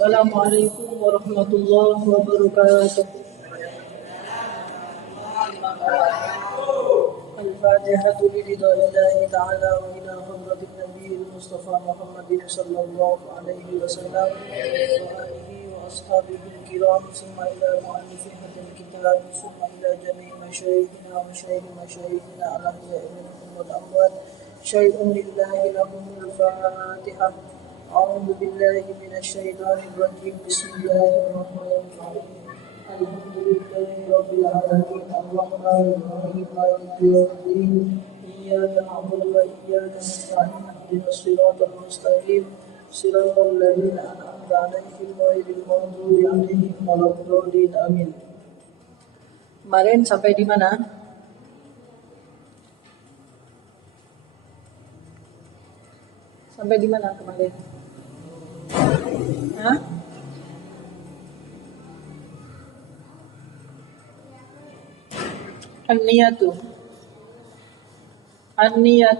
Assalamualaikum warahmatullahi wabarakatuh. Al-Fatihah lillahi ta'ala wa ila hadratin Nabi Mustafa Muhammadin sallallahu alaihi wasallam wa alihi wa ashabihi al-kiram summa ila mu'allifin hadal kitab summa ila jami'i masyayikhina wa masyayikhina ala hiya'imin wal amwat syai'un lillahi lahumul Fatihah. A'udzu billahi minasyaitonir rajim. Bismillahirrahmanirrahim. Alhamdulillahi rabbil alamin. Arrahmanir rahim. Maliki yaumiddin. Iyyaka na'budu wa iyyaka nasta'in. Ihdinas siratal mustaqim. Siratal ladzina an'amta 'alaihim ghairil maghdubi 'alaihim waladdallin. Amin. Kemarin sampai di mana? Sampai di mana kemarin? Hah? An-niyatu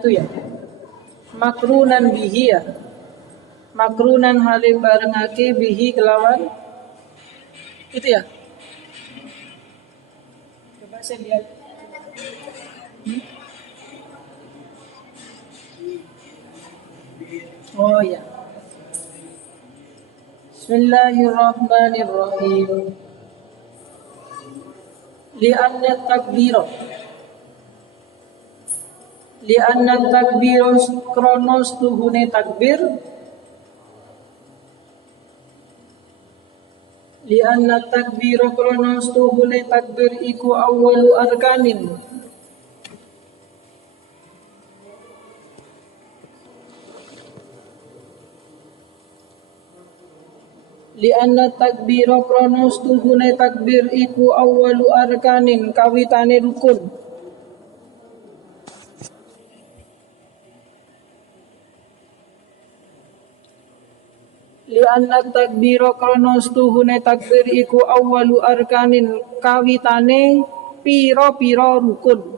ya. Makrunan bihi ya. Makrunan halim barengake bihi kelawan itu ya. Coba saya lihat. Oh ya. Bismillahirrahmanirrahim. Li'anna takbir kronos tuhune takbir. Li'anna takbir kronos tuhune takbir iku awwalu arkanin. Li'anna takbira kronos tuhune takbir iku awwalu arkanin kawitane rukun. Li'anna takbira kronos tuhune takbir iku awwalu arkanin kawitane pira-pira rukun.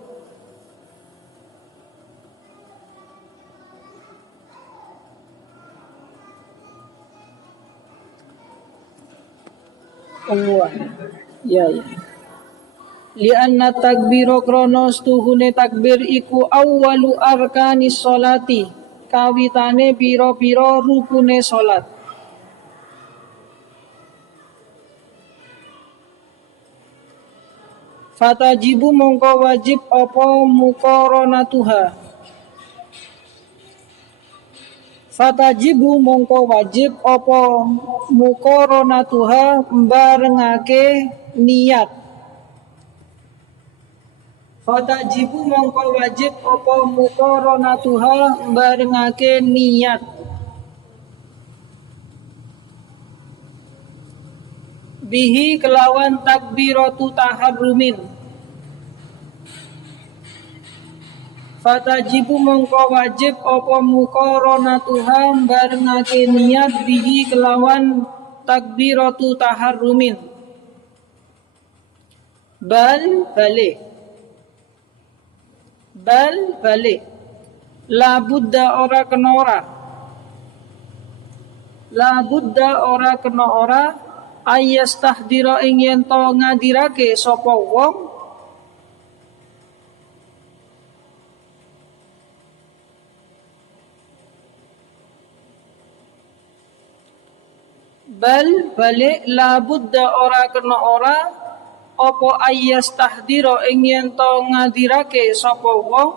Ya. Li'anna takbira kronos tuhune takbir iku awwalu arkanis sholati kawitane pira-pira rukune salat. Fatajibu mongko wajib apa muqaranatuha. Fatajibu mongko wajib apa muqaranatuha barengake niat. Fatajibu mongko wajib apa muqaranatuha barengake niat. Bihi kelawan takbiratu taharrumin. Fatajibu mongko wajib apa muqaranatuha barengake niat bihi kelawan takbiratu taharrumin. Bal balik la budda ora kena ora ayastahdira ing yen to ngadirake sapa wong balik la budda ora kena ora apa ayastahdira ing yen to ngadirake sapa wong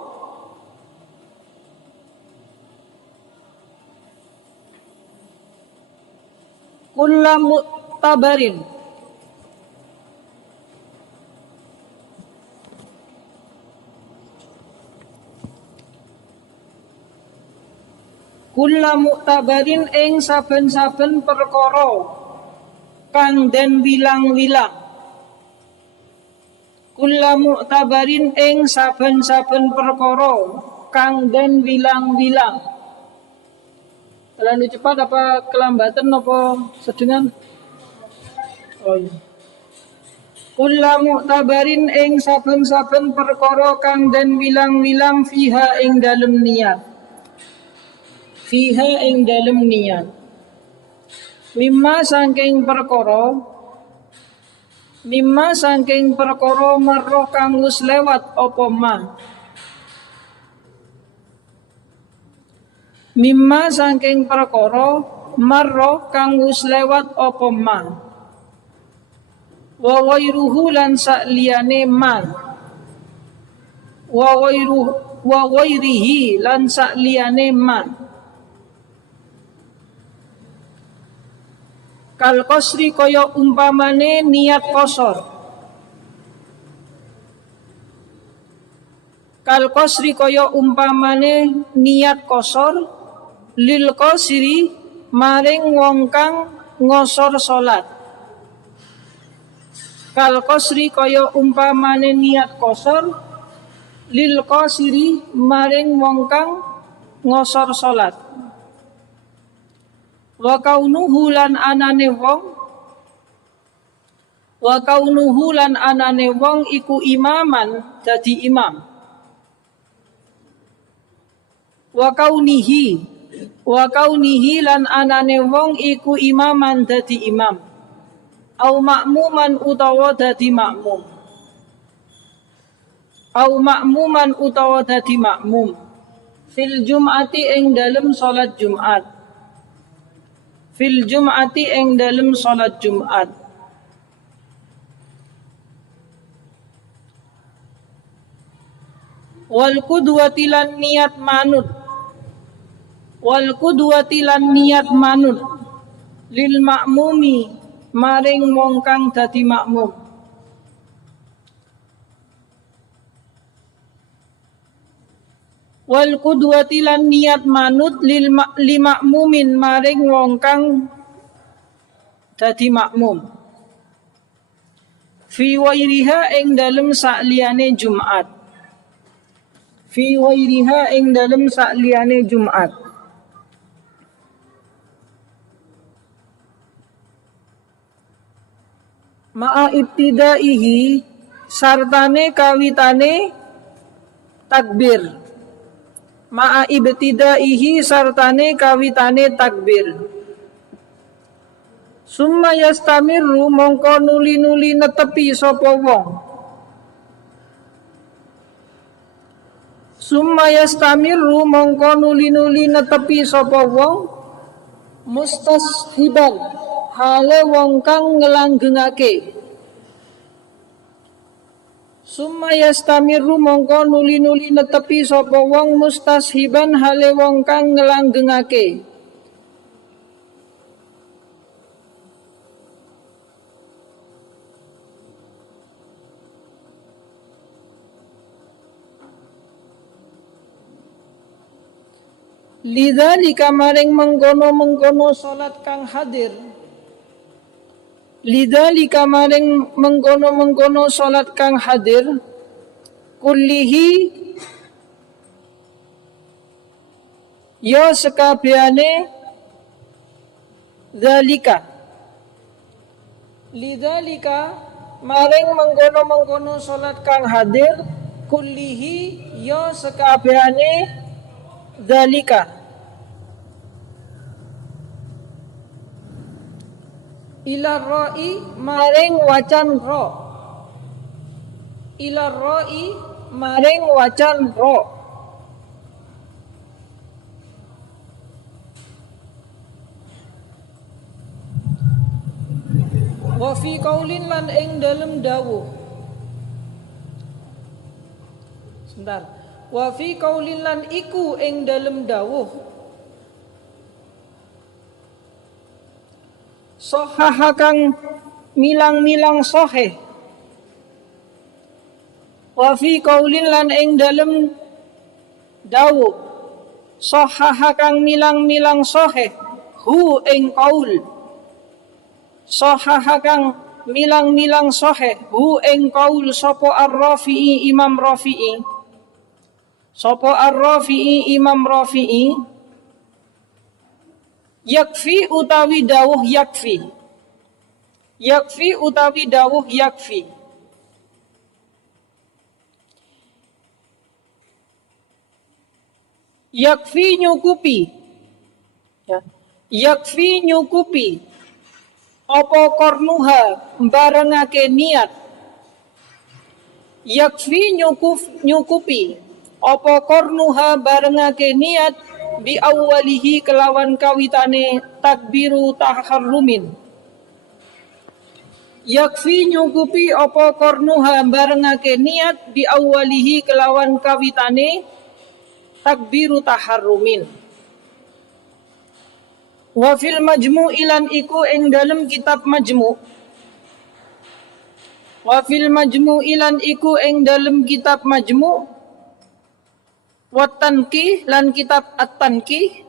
kulla mu'tabarin ing saben-saben perkara kang den wilang-wilang. Kulla mu'tabarin ing saben-saben perkara kang den wilang-wilang. Terlalu cepat apa kelambatan apa sedengan? Oh iya. Kulla mu'tabarin ing saben-saben perkara kang den wilang-wilang fiha ing dalem niat. Mimma saking perkara marra kang wis lewat apa ma. Mimma saking perkara marra kang wis lewat apa ma. Wa ghairuhu lan sakliyane ma. Wa ghairihi lan sakliyane ma. Kal qasri kaya umpamane niat qasar. Kal qasri kaya umpamane niat qasar lil qasri maring wong kang ngosor salat. Kal qasri kaya umpamane niat qasar lil qasri maring wong kang ngosor salat. Wa kaunuhu lan anane wong iku imaman dadi imam. Wa kaunihi lan anane wong iku imaman dadi imam. Au makmuman utawa dadi makmum. Fil jum'ati ing dalem salat Jumat. Wal qudwati lan niat manut lil makmumi maring wong kang dadi makmum. Wal qudwati lan niat manut li makmumin maring wong kang dadi makmum. Fi wairiha ing dalem sakliyane Jumat. Ma'a ibtidaihi sartane kawitane takbir. Summa yastamiru mongko nuli-nuli netepi sapa wong. Mustashiban hale wong kang ngelanggengake. Summa yastamiru mongko nuli-nuli netepi sapa wong mustashiban hale wong kang ngelanggengake. Lidzalika maring mengkono-mengkono salat kang hadir. Kullihi ya sekabehane zalika. Lidzalika maring mengkono-mengkono salat kang hadir. Kullihi ya sekabehane zalika. Ila ra'i maring wacan ro. Wa fi qaulin lan ing dalem dawuh. Wa fi qaulin lan iku ing dalem dawuh. Sohaha kang milang-milang soheh. Wa fi qaulin lan ing dalem dawuh. Sohaha kang milang-milang soheh. Hu ing qaul. Sohaha kang milang-milang soheh. Hu ing qaul sapa ar-Rafi'i Imam Rafi'i. Yakfi utawi dawuh yakfi. Yakfi nyukupi. Ya. Yakfi nyukupi apa kornuha barengake niat, yakfi nyukupi apa kornuha barengake niat bi awwalihi kelawan kawitane takbiru taharrumin. Yakfi nyukupi apa kornuha barengake niat bi awwalihi kelawan kawitane takbiru taharrumin. Wa fil majmu' ilan iku ing dalem kitab majmu'. Wa fil majmu' ilan iku ing dalem kitab majmu'. Wa tanqih lan kitab at-tanqih.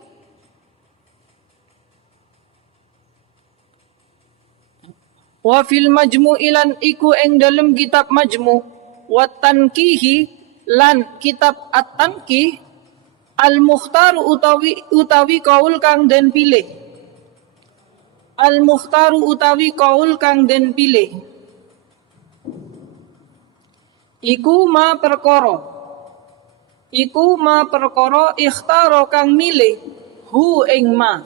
Wa fil majmu' ilan iku ing dalem kitab majmu'. Wa tanqihi lan kitab at-tanqih. Al-mukhtaru utawi kaul kang den pilih. Al-mukhtaru utawi kaul kang den pilih. Iku ma perkara ikhtaro kang milih hu ing ma.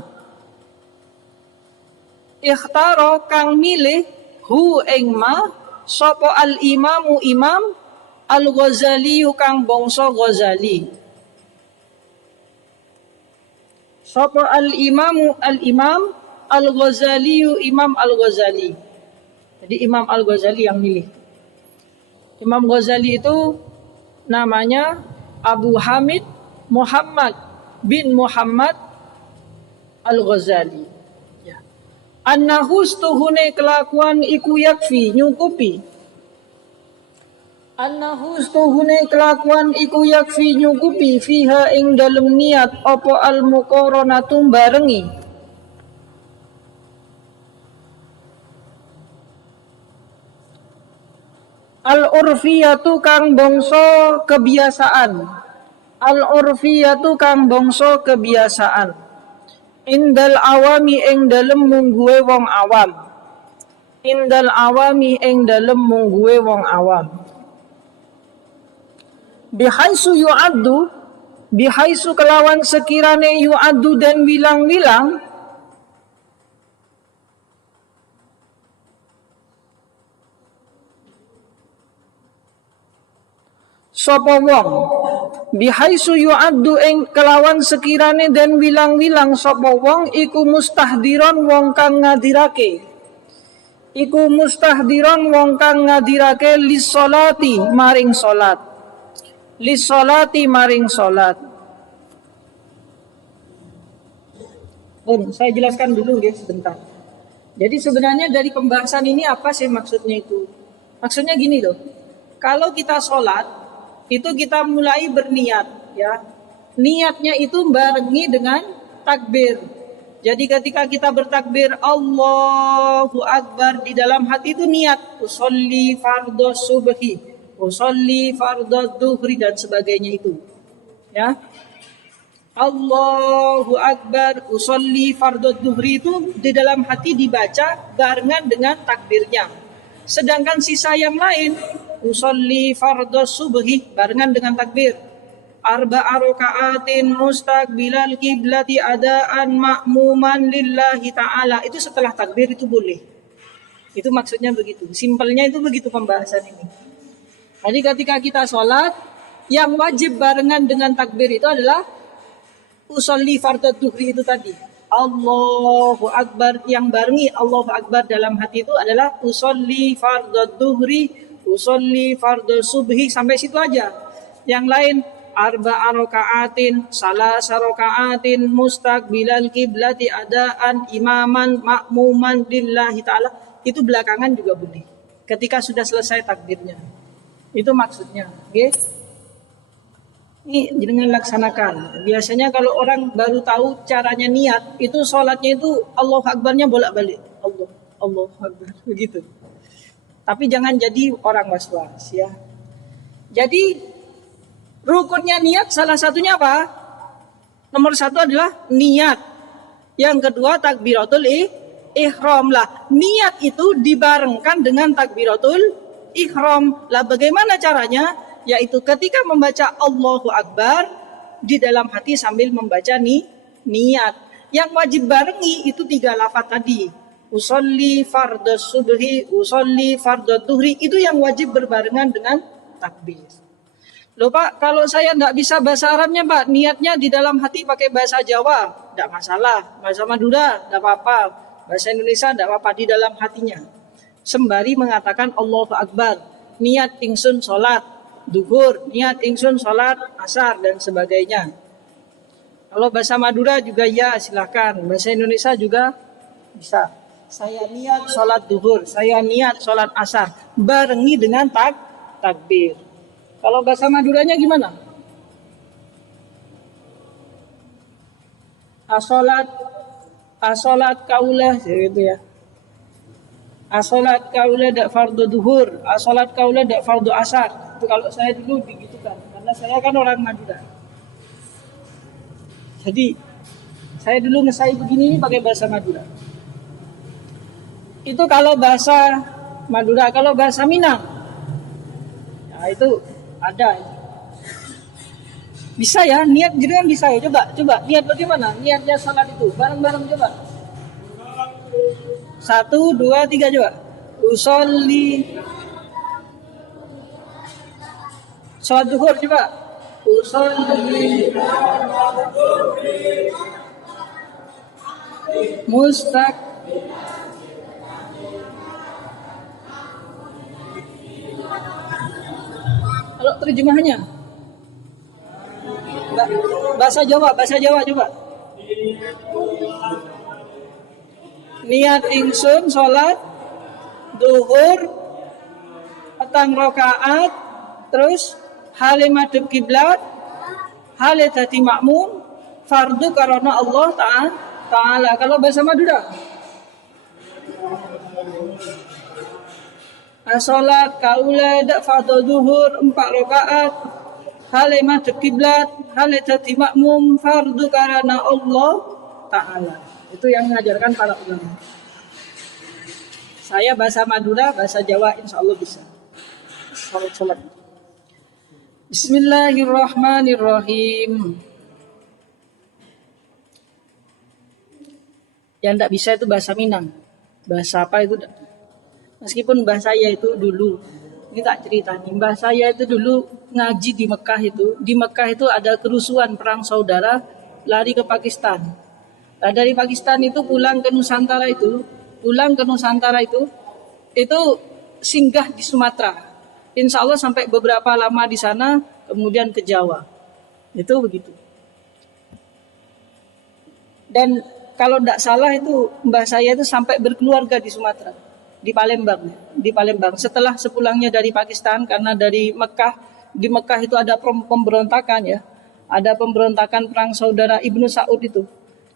Ikhtaro kang milih hu ing ma sapa al-imamu imam al-Ghazali kang bangsa Ghazali. Sapa al-imam al-Ghazali Imam al-Ghazali. Jadi Imam al-Ghazali yang milih. Imam Ghazali itu namanya Abu Hamid Muhammad bin Muhammad al-Ghazali. Ya. Annahu stuhune kelakuan iku yakfi nyukupi. Annahu stuhune kelakuan iku yakfi nyukupi fiha ing dalem niat apa al-muqaranatu barengi. Al-urfiyatu kang bangsa kebiasaan. Al-urfiyatu kang bangsa kebiasaan. Indal awami ing dalem mungguwe wong awam. Indal awami ing dalem mungguwe wong awam. Bihaisu kelawan sekirane yu'addu dan wilang-wilang sapa wong. Bihaisu yu'addu ing kelawan sekirane dan wilang-wilang sapa wong iku mustahdiron wong kang ngadirake. Iku mustahdiron wong kang ngadirake lis-sholati maring salat. Lis-sholati maring salat. Saya jelaskan dulu ya sebentar. Jadi sebenarnya dari pembahasan ini apa sih maksudnya itu? Maksudnya gini loh. Kalau kita sholat itu kita mulai berniat ya. Niatnya itu barengi dengan takbir. Jadi ketika kita bertakbir Allahu Akbar di dalam hati itu niat usolli fardhu subhi, usolli fardhu dhuhri dan sebagainya itu. Ya. Allahu Akbar usolli fardhu dhuhri itu di dalam hati dibaca barengan dengan takbirnya. Sedangkan sisa yang lain usolli fardhu subhi barengan dengan takbir. Arba'a raka'atin mustaqbilal kiblati adaan ma'muman lillahi ta'ala. Itu setelah takbir itu boleh. Itu maksudnya begitu. Simpelnya itu begitu pembahasan ini. Jadi ketika kita sholat, yang wajib barengan dengan takbir itu adalah usolli fardhu dhuhri itu tadi. Allahu Akbar, yang barengi Allahu Akbar dalam hati itu adalah usolli fardhu dhuhri, usolli fardhu subhi, sampai situ aja. Yang lain arba'a raka'atin, salasa raka'atin mustaqbilal kiblati adaan imaman ma'muman lillahi ta'ala, itu belakangan juga boleh ketika sudah selesai takbirnya. Itu maksudnya. Okay? Ini dengan laksanakan. Biasanya kalau orang baru tahu caranya niat, itu sholatnya itu Allahu Akbarnya bolak-balik. Allahu Akbar begitu. Tapi jangan jadi orang was-was ya. Jadi rukunnya niat salah satunya apa? Nomor satu adalah niat. Yang kedua takbiratul ihram lah. Niat itu dibarengkan dengan takbiratul ihram. Lah bagaimana caranya? Yaitu ketika membaca Allahu Akbar di dalam hati sambil membaca niat. Yang wajib barengi itu 3 lafaz tadi. usolli fardhu subhi, usolli fardhu tuhri, itu yang wajib berbarengan dengan takbir. Loh Pak, kalau saya tidak bisa bahasa Arabnya Pak, niatnya di dalam hati pakai bahasa Jawa, tidak masalah. Bahasa Madura, tidak apa-apa. Bahasa Indonesia, tidak apa-apa, di dalam hatinya. Sembari mengatakan Allahu Akbar, niat ingsun sholat duhur, niat ingsun sholat asar, dan sebagainya. Kalau bahasa Madura juga ya silakan, bahasa Indonesia juga bisa. Saya niat sholat duhur, saya niat sholat asar, barengi dengan takbir. Kalau bahasa Maduranya gimana? Asolat kaulah gitu ya. Asolat kaulah dak fardu duhur, asolat kaulah dak fardu asar. Itu kalau saya dulu digitukan, karena saya kan orang Madura. Jadi saya dulu ngesai begini pakai bahasa Madura. Itu kalau bahasa Madura. Kalau bahasa Minang, nah itu ada. Bisa ya, niat jadi kan bisa ya. Coba niat bagaimana? Niatnya salat itu bareng-bareng coba. 1, 2, 3 coba. Usolli salat duhur coba. Usolli mustaq kalau terjemahannya bahasa Jawa coba. Niat ingsun sholat duhur petang rakaat, terus hale madhep kiblat, hale dadi makmum, fardu karena Allah Ta'ala. Kalau bahasa Madura, sholat kaula dak fardhu duhur 4 rakaat, hale madhep kiblat, hale dadi makmum, fardu karena Allah Ta'ala. Itu yang mengajarkan para ulama. Saya bahasa Madura, bahasa Jawa insya Allah bisa. Salat. Bismillahirrahmanirrahim. Yang tidak bisa itu bahasa Minang. Bahasa apa itu? Meskipun bahasa saya itu dulu, ini tak cerita nih, bahasa saya itu dulu ngaji di Mekah itu. Di Mekah itu ada kerusuhan perang saudara, lari ke Pakistan. Nah, dari Pakistan itu pulang ke Nusantara itu singgah di Sumatera. Insya Allah sampai beberapa lama di sana, kemudian ke Jawa. Itu begitu. Dan kalau tidak salah itu mbah saya itu sampai berkeluarga di Sumatera, di Palembang. Setelah sepulangnya dari Pakistan, karena dari Mekah, di Mekah itu ada pemberontakan ya, ada pemberontakan perang saudara Ibnu Saud itu.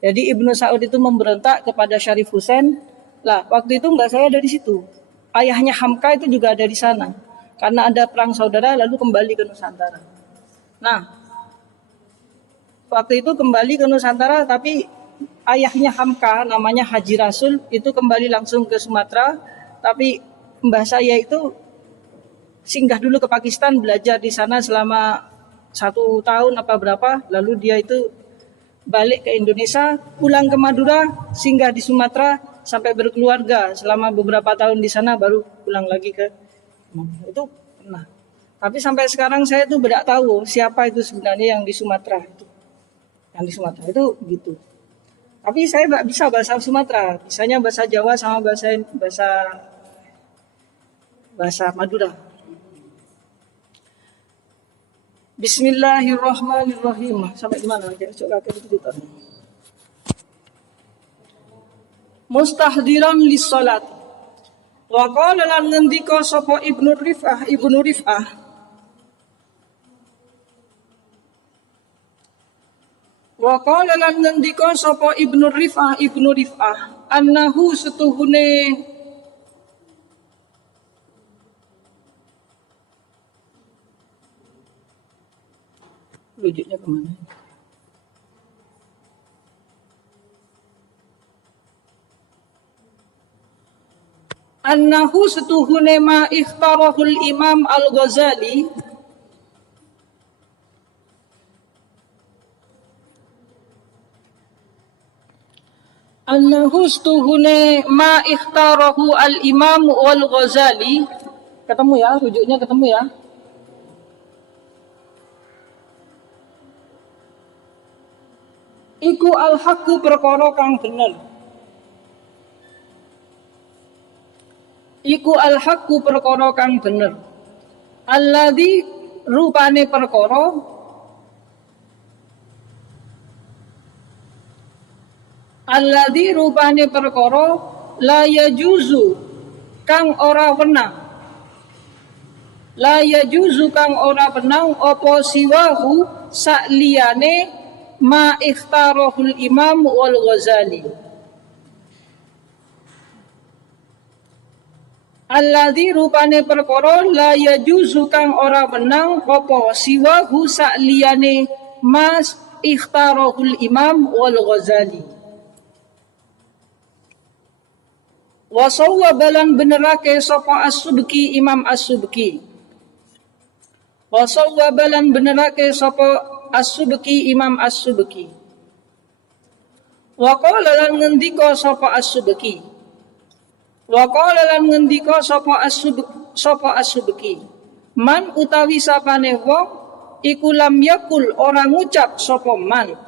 Jadi Ibnu Saud itu memberontak kepada Syarif Hussein. Lah, waktu itu mbak saya dari situ. Ayahnya Hamka itu juga ada di sana. Karena ada perang saudara lalu kembali ke Nusantara. Nah, waktu itu kembali ke Nusantara tapi ayahnya Hamka namanya Haji Rasul itu kembali langsung ke Sumatera. Tapi mbah saya itu singgah dulu ke Pakistan, belajar di sana selama 1 tahun apa berapa. Lalu dia itu balik ke Indonesia, pulang ke Madura, singgah di Sumatera sampai berkeluarga selama beberapa tahun di sana, baru pulang lagi ke itu pernah. Tapi sampai sekarang saya tuh tidak tahu siapa itu sebenarnya yang di Sumatera itu. Yang di Sumatera itu gitu. Tapi saya nggak bisa bahasa Sumatera, bisanya bahasa Jawa sama bahasa Madura. Bismillahirrahmanirrahim. Sampai di mana? Coba itu. Mustahdiran lis-salat. Wa qala lan ngendika sapa Ibnu Rif'ah. Wa qala lan ngendika sapa Ibnu Rif'ah annahu setuhune rujuknya kemana? Annahu setuhune ma ikhtarahul Imam Al-Ghazali Annahu stuhune ma ikhtarahu al-Imam wal Ghazali. Ketemu ya, rujuknya ketemu ya. Iku al-haqqu perkara kang bener. Iku al-haqqu perkara kang bener. Alladzi rupane perkara alladzi rupane perkara la yajuzu kang ora wenang. La yajuzu kang ora wenang apa siwahu sakliyane ma ikhtarahul Imam wal Ghazali. Alladzi rupane perkara la yajuzu kang ora wenang apa siwahu sakliyane ma ikhtarahul Imam wal Ghazali. Wa sawwabalan benerake sapa As-Subki Imam As-Subki. Wa sawwabalan benerake sapa As-Subki Imam As-Subki. Wa qala lan ngendika sapa As-Subki. Wa qala lan ngendika sapa As-Subki. Man utawi sapane wong iku lam yakul ora ngucap sapa man.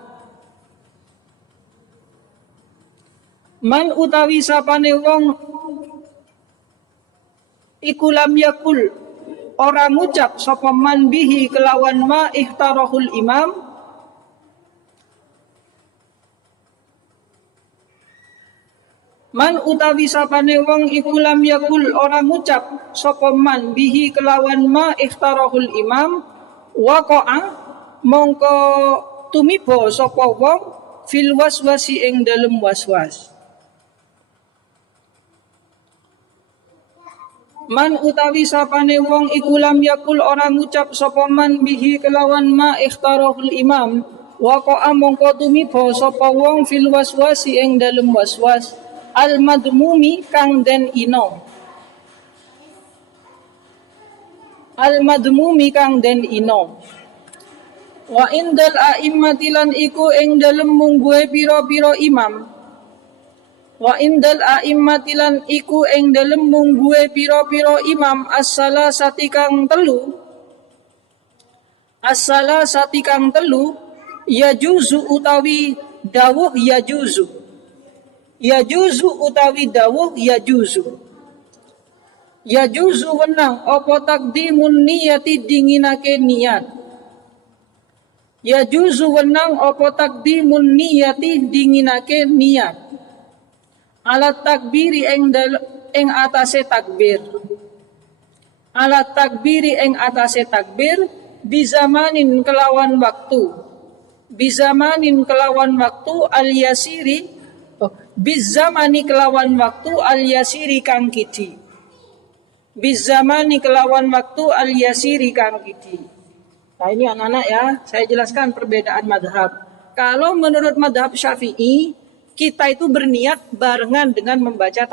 Man utawi sapane wong iku lam yakul ora ngucap sapa man bihi kelawan ma ihtarahul Imam man utawi sapane wong iku lam yakul ora ngucap sapa man bihi kelawan ma ihtarahul Imam waqa'a mongko tumiba sapa wong fil waswasi ing dalem waswas. Man utawi sapane wong iku lam yakul ora ngucap sapa man bihi kelawan ma ikhtarahul Imam waqa'a mongko tumiba sapa wong fil waswasi ing dalem waswas al madmumi kang den ino. Al madmumi kang den ino. Wa indal a'immati lan iku ing dalem mungguhe pira-pira imam. Wa indal a'immati lan iku ing dalem mungguhe pira-pira imam as-salasati kang telu yajuzu utawi dawuh yajuzu wenang apa takdimun niyati dinginake niat. Yajuzu wenang apa takdimun niyati dinginake niat. Alat takbiri ing atase takbir. Alat takbiri ing atase takbir bizamanin kelawan waktu. Bizamanin kelawan waktu al-yasiri. Bizamani kelawan waktu al-yasiri kang kiti. Bizamani kelawan waktu al-yasiri kang kiti. Nah ini anak-anak ya, saya jelaskan perbedaan madhab. Kalau menurut madhab Syafi'i, kita itu berniat barengan dengan membaca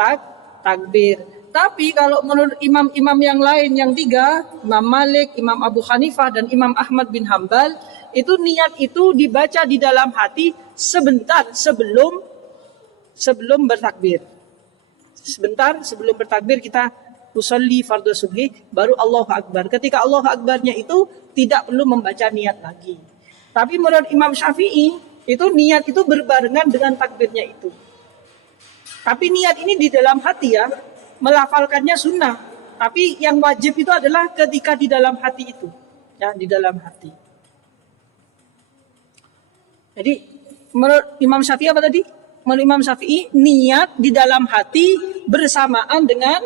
takbir. Tapi kalau menurut imam-imam yang lain yang tiga, Imam Malik, Imam Abu Hanifah, dan Imam Ahmad bin Hambal, itu niat itu dibaca di dalam hati sebentar sebelum bertakbir. Sebentar sebelum bertakbir kita usolli fardhu subhi, baru Allahu Akbar. Ketika Allahu Akbarnya itu tidak perlu membaca niat lagi. Tapi menurut Imam Syafi'i, itu niat itu berbarengan dengan takbirnya itu. Tapi niat ini di dalam hati ya, melafalkannya sunnah. Tapi yang wajib itu adalah ketika di dalam hati itu, ya di dalam hati. Jadi menurut Imam Syafi'i apa tadi? Menurut Imam Syafi'i niat di dalam hati bersamaan dengan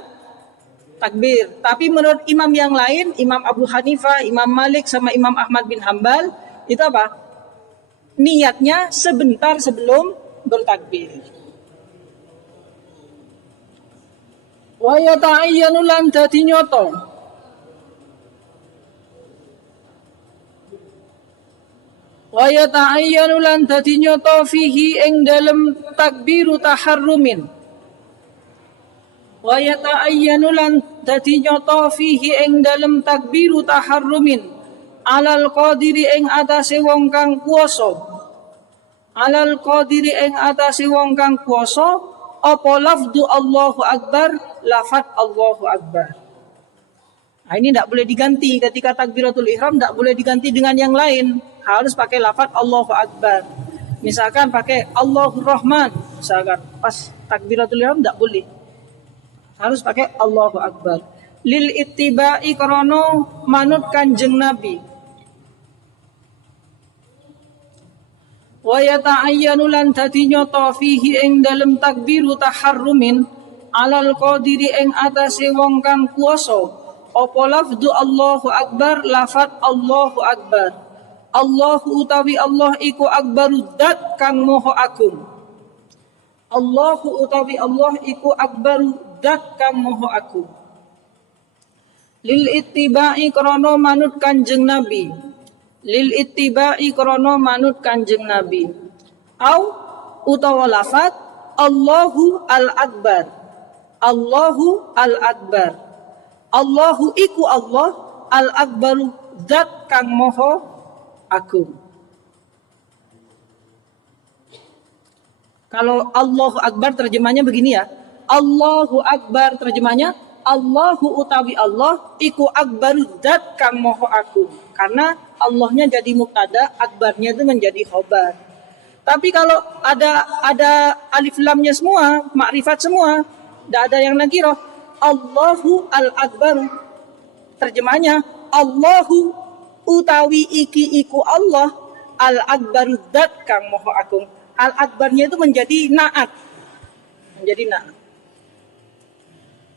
takbir. Tapi menurut imam yang lain, Imam Abu Hanifah, Imam Malik sama Imam Ahmad bin Hambal, itu apa? Niatnya sebentar sebelum bertakbir. Wa yata'ayyanu lan dadi nyata. Wa yata'ayyanu lan dadi nyata fihi ing dalem takbiru taharrumin. Wa yata'ayyanu lan dadi nyata fihi ing dalem takbiru taharrumin. Alal qadiri ing atase wong kang kuwasa. alal qadiri ing atase wong kang kuwasa apa lafdu Allahu Akbar, lafaz Allahu Akbar. Nah, ini tidak boleh diganti ketika takbiratul ihram, tidak boleh diganti dengan yang lain. Harus pakai lafaz Allahu Akbar. Misalkan pakai Allahur Rahman, misalkan pas takbiratul ihram tidak boleh. Harus pakai Allahu Akbar. Lil ittiba'i krono manut Kanjeng Nabi. Wa yata'ayyanu lan dadi nyata fihi ing dalem takbiru taharrumin alal qadiri ing atase wong kang kuwasa apa lafdu Allahu Akbar, lafaz Allahu Akbar. Allahu utawi Allah iku akbaru dat kang moho agung. Allahu utawi Allah iku akbaru dat kang moho agung. Lil ittiba'i krono manut Kanjeng Nabi. Lil ittiba'i krono manut Kanjeng Nabi. Au utawa lafaz Allahu al-Akbar. Allahu al-Akbar. Allahu iku Allah al-Akbaru zat kang moho agung. Kalau Allahu Akbar terjemahnya begini ya. Allahu Akbar terjemahnya Allahu utawi Allah iku akbaru zat kang moho agung. Karena Allahnya jadi mubtada, akbarnya itu menjadi khobar. Tapi kalau ada alif lamnya semua, makrifat semua, tidak ada yang nakirah. Allahu al-Akbar. Terjemahnya Allahu utawi iki iku Allah al-Akbaru zat kang moho agung. Al-Akbarnya itu menjadi naat. Menjadi naat.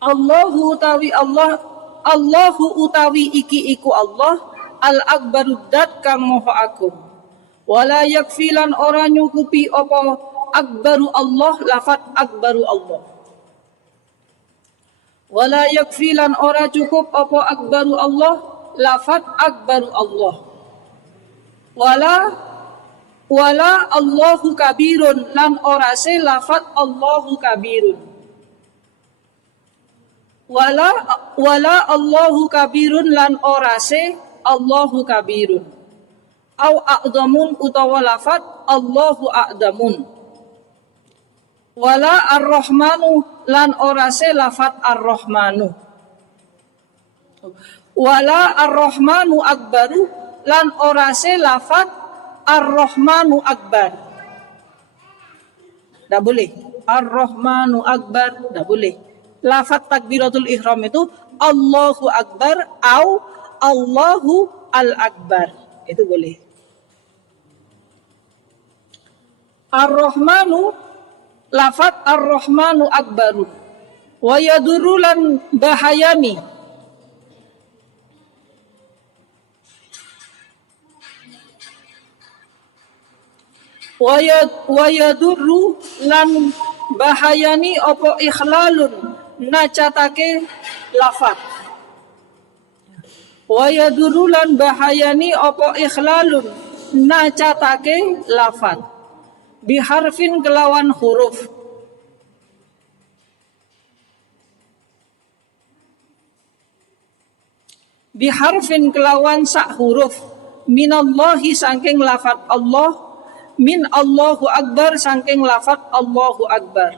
Allahu utawi Allah, Allahu utawi iki iku Allah al-Akbaru zat kang moho agung. Wala yakfilan ora nyukupi apa akbaru Allah, lafaz akbaru Allah. Wala yakfilan ora cukup apa akbaru Allah, lafaz akbaru Allah. Wala Allahu kabirun lan ora se lafaz Allahu kabirun. Wala Allahu kabirun lan ora se Allahu kabirun. Au a'damun utawa lafaz Allahu a'damun. Wala ar-Rahmanu lan ora se lafaz ar-Rahmanu. Wala ar-Rahmanu akbaru lan ora se lafaz ar-Rahmanu akbar. Tidak boleh. Ar-Rahmanu akbar, tidak boleh. Lafaz takbiratul ihram itu Allahu Akbar au Allahu al-Akbar. Itu boleh. Ar-Rahmanu, lafaz Ar-Rahmanu akbaru. Wa yadurulan bahayani. Wa yadurru lan bahayani opo ikhlalun nacatake lafaz. Wa yadurru lan bahayani opo ikhlalun nacatake lafaz. Biharfin kelawan huruf. Biharfin kelawan sak huruf. Minallahi saking lafaz Allah. Min Allahu Akbar saking lafaz Allahu Akbar.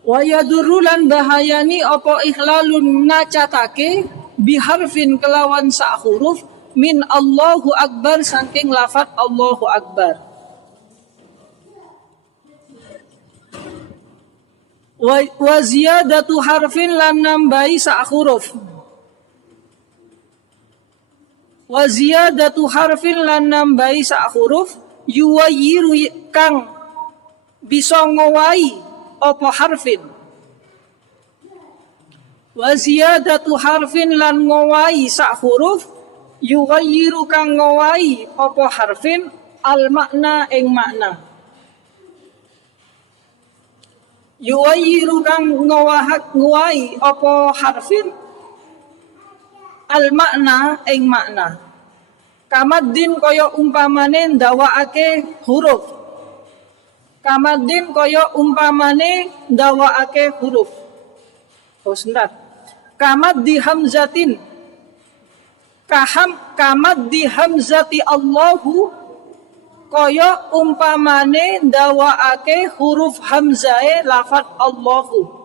Wa yadurulan bahayani apa ikhlalun nacatake biharfin kelawan sak huruf min Allahu Akbar saking lafaz Allahu Akbar. Wa ziyadatu harfin lan nambahi sak huruf. Wa ziyadatu harfin lan nambahi sak huruf yuwayiru kang bisa ngowahi apa harfin. Wa ziyadatu harfin lan ngowahi sak huruf yuwayiru kang ngowahi apa harfin al makna ing makna. Yuwayiru kang ngowahi apa harfin al makna ing makna. Kamaddin kaya umpamane ndawakake huruf. Kamaddin kaya umpamane ndawakake huruf. Oh sebentar. Kamaddi hamzatin. Kamaddi hamzati Allahu kaya umpamane ndawaake huruf hamzae lafaz Allahu.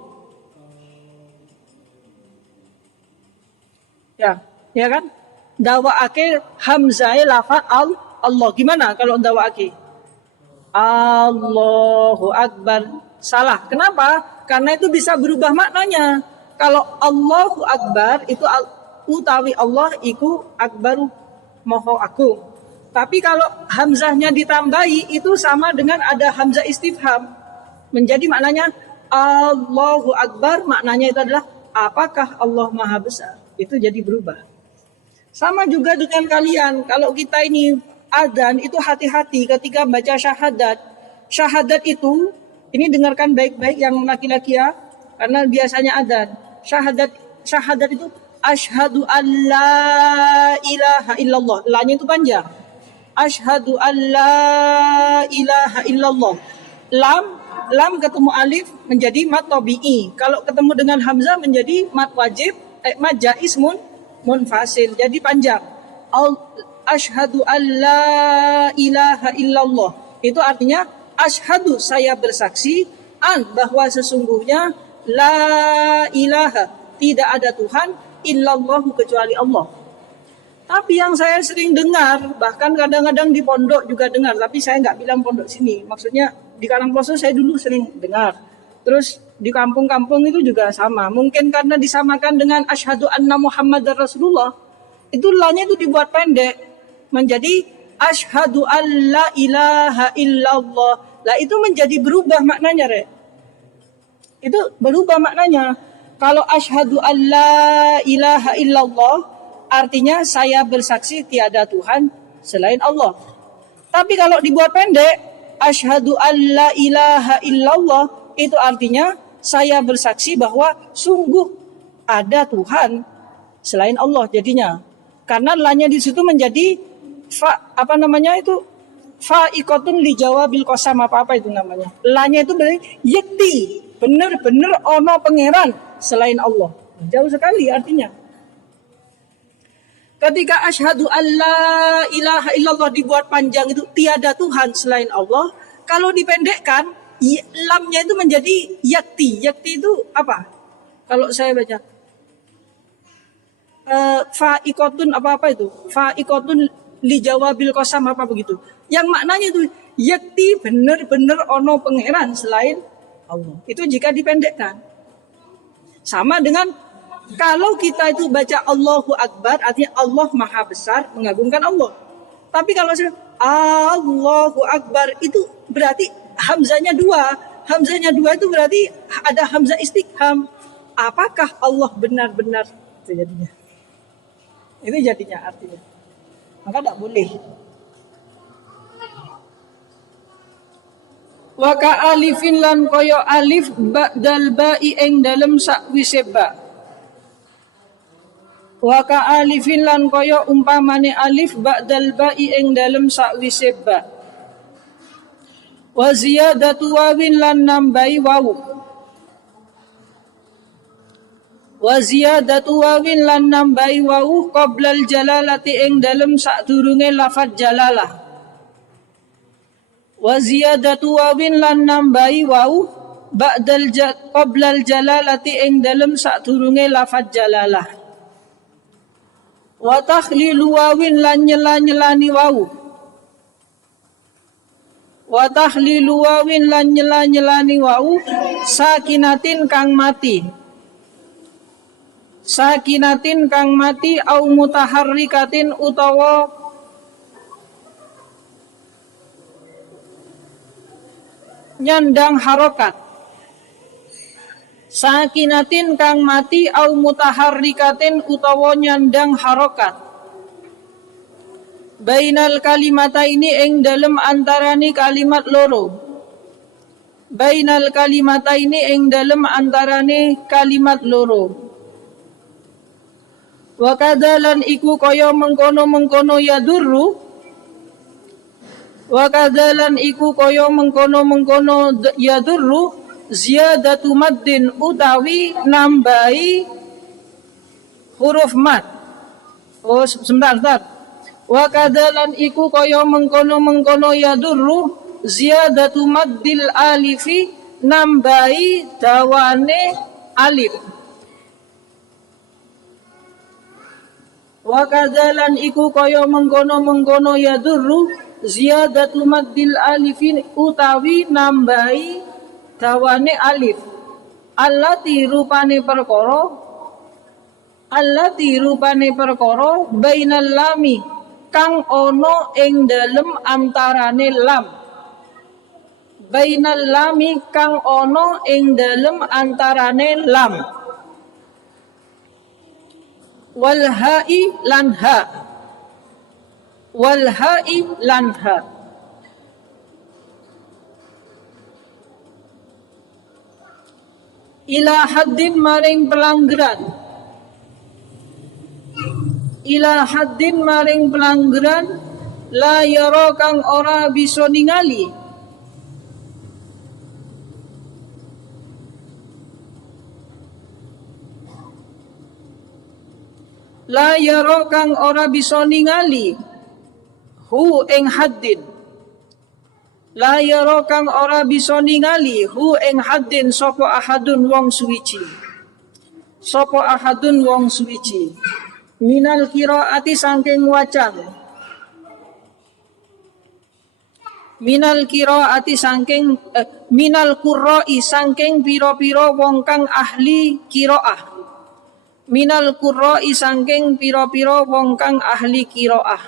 Ya kan? Ndawaake hamzae lafaz Allah. Gimana kalau ndawaake? Allahu Akbar. Salah. Kenapa? Karena itu bisa berubah maknanya. Kalau Allahu Akbar itu utawi Allah iku akbaru moho agung. Tapi kalau hamzahnya ditambahi itu sama dengan ada hamzah istifham. Menjadi maknanya Allahu Akbar, maknanya itu adalah apakah Allah Maha Besar. Itu jadi berubah. Sama juga dengan kalian. Kalau kita ini adzan itu hati-hati ketika baca syahadat. Syahadat itu, ini dengarkan baik-baik yang laki-laki ya, karena biasanya adzan. Syahadat itu asyhadu an la ilaha illallah. La-nya itu panjang. Asyhadu an la ilaha illallah. Lam ketemu alif menjadi mat tabi'i. Kalau ketemu dengan hamzah menjadi mat wajib, mat jaiz munfasil. Jadi panjang. Asyhadu an la ilaha illallah. Itu artinya asyhadu, saya bersaksi, bahwa sesungguhnya la ilaha, tidak ada Tuhan illallahu kecuali Allah. Tapi yang saya sering dengar, bahkan kadang-kadang di pondok juga dengar, tapi saya nggak bilang pondok sini. Maksudnya di Karangploso saya dulu sering dengar. Terus di kampung-kampung itu juga sama. Mungkin karena disamakan dengan asyhadu anna Muhammadar Rasulullah. Itu la-nya itu dibuat pendek menjadi asyhadu an la ilaha illallah. Lah itu menjadi berubah maknanya, Rek. Itu berubah maknanya. Kalau asyhadu an la ilaha illallah artinya saya bersaksi tiada Tuhan selain Allah. Tapi kalau dibuat pendek, asyhadu an la ilaha illallah, itu artinya saya bersaksi bahwa sungguh ada Tuhan selain Allah jadinya. Karena la-nya di situ menjadi fa'iqatun li jawabil qasam, apa itu namanya. La-nya itu berarti yakti, benar-benar ono pangeran selain Allah. Jauh sekali artinya. Ketika asyhadu an la ilaha illallah dibuat panjang itu tiada Tuhan selain Allah. Kalau dipendekkan, lamnya itu menjadi yakti. Yakti itu apa? Kalau saya baca fa'iqatun apa itu? Fa'iqatun li jawabil qasam apa begitu. Yang maknanya itu yakti, benar-benar ono pangeran selain Allah. Itu jika dipendekkan. Sama dengan kalau kita itu baca Allahu Akbar, artinya Allah Maha Besar, mengagungkan Allah. Tapi kalau saya Allahu Akbar itu berarti hamzanya dua. Hamzanya dua itu berarti ada hamzah istifham. Apakah Allah benar-benar itu jadinya? Itu jadinya artinya. Maka tidak boleh. Wa ka alifin lan koyo alif ba'dal ba'i ing dalem sakwise ba. Wa ka alifin lan koyo umpamane alif ba'dal ba'i ing dalem sakwise ba. Wa ziyadatu wawin lan nambahi wawu. Wa ziyadatu wawin lan nambahi wawu qoblal jalalati ing dalem sadurunge lafaz jalalah. Wa ziyadatu wawin lan nambahi wawu ba'dal qoblal jalalati ing dalem sadurunge lafaz jalalah. Wa takhlilu wawin lan nyela-nyelani wawu. Wa takhlilu wawin lan nyela-nyelani wawu sakinatin kang mati. Sakinatin kang mati au mutaharrikatin utawa nyandang harokat. Sakinatin kang mati au mutaharrikatin utawa nyandang harokat. Bainal kalimataini ing dalem antarane kalimat loro. Bainal kalimataini ing dalem antarane kalimat loro. Wa kadzalan iku kaya mengkono-mengkono yadurru. Wa kadzalan iku kaya mengkono-mengkono yadurru ziyadatu maddin utawi nambahi huruf mad. Oh sebentar. Wa kadalan iku kaya mengkono-mengkono yadurru ziyadatu maddil alifi nambahi dawane alif. Wa kadalan iku kaya mengkono-mengkono yadurru ziyadatu maddil alifin utawi nambahi dawane alif. Allati rupane perkara bainal lami kang ono ing dalem antarane lam. Bainal lami kang ono ing dalem antarane lam. Wal ha'i lan ha. Wal ha'i lan ha. Ila haddin maring pelanggaran. Ila haddin maring pelanggaran la yara kang ora bisa ningali. La yara kang ora bisa ningali hu ing haddin. La yara kang ora bisa ningali hu ing haddin sapa ahadun wong suwiji. Sapa ahadun wong suwiji. Minal qiraati saking wacan. Minal qiraati saking minal qurra'i saking pira-pira wong kang ahli qiraah. Minal qurra'i saking pira-pira wong kang ahli qiraah.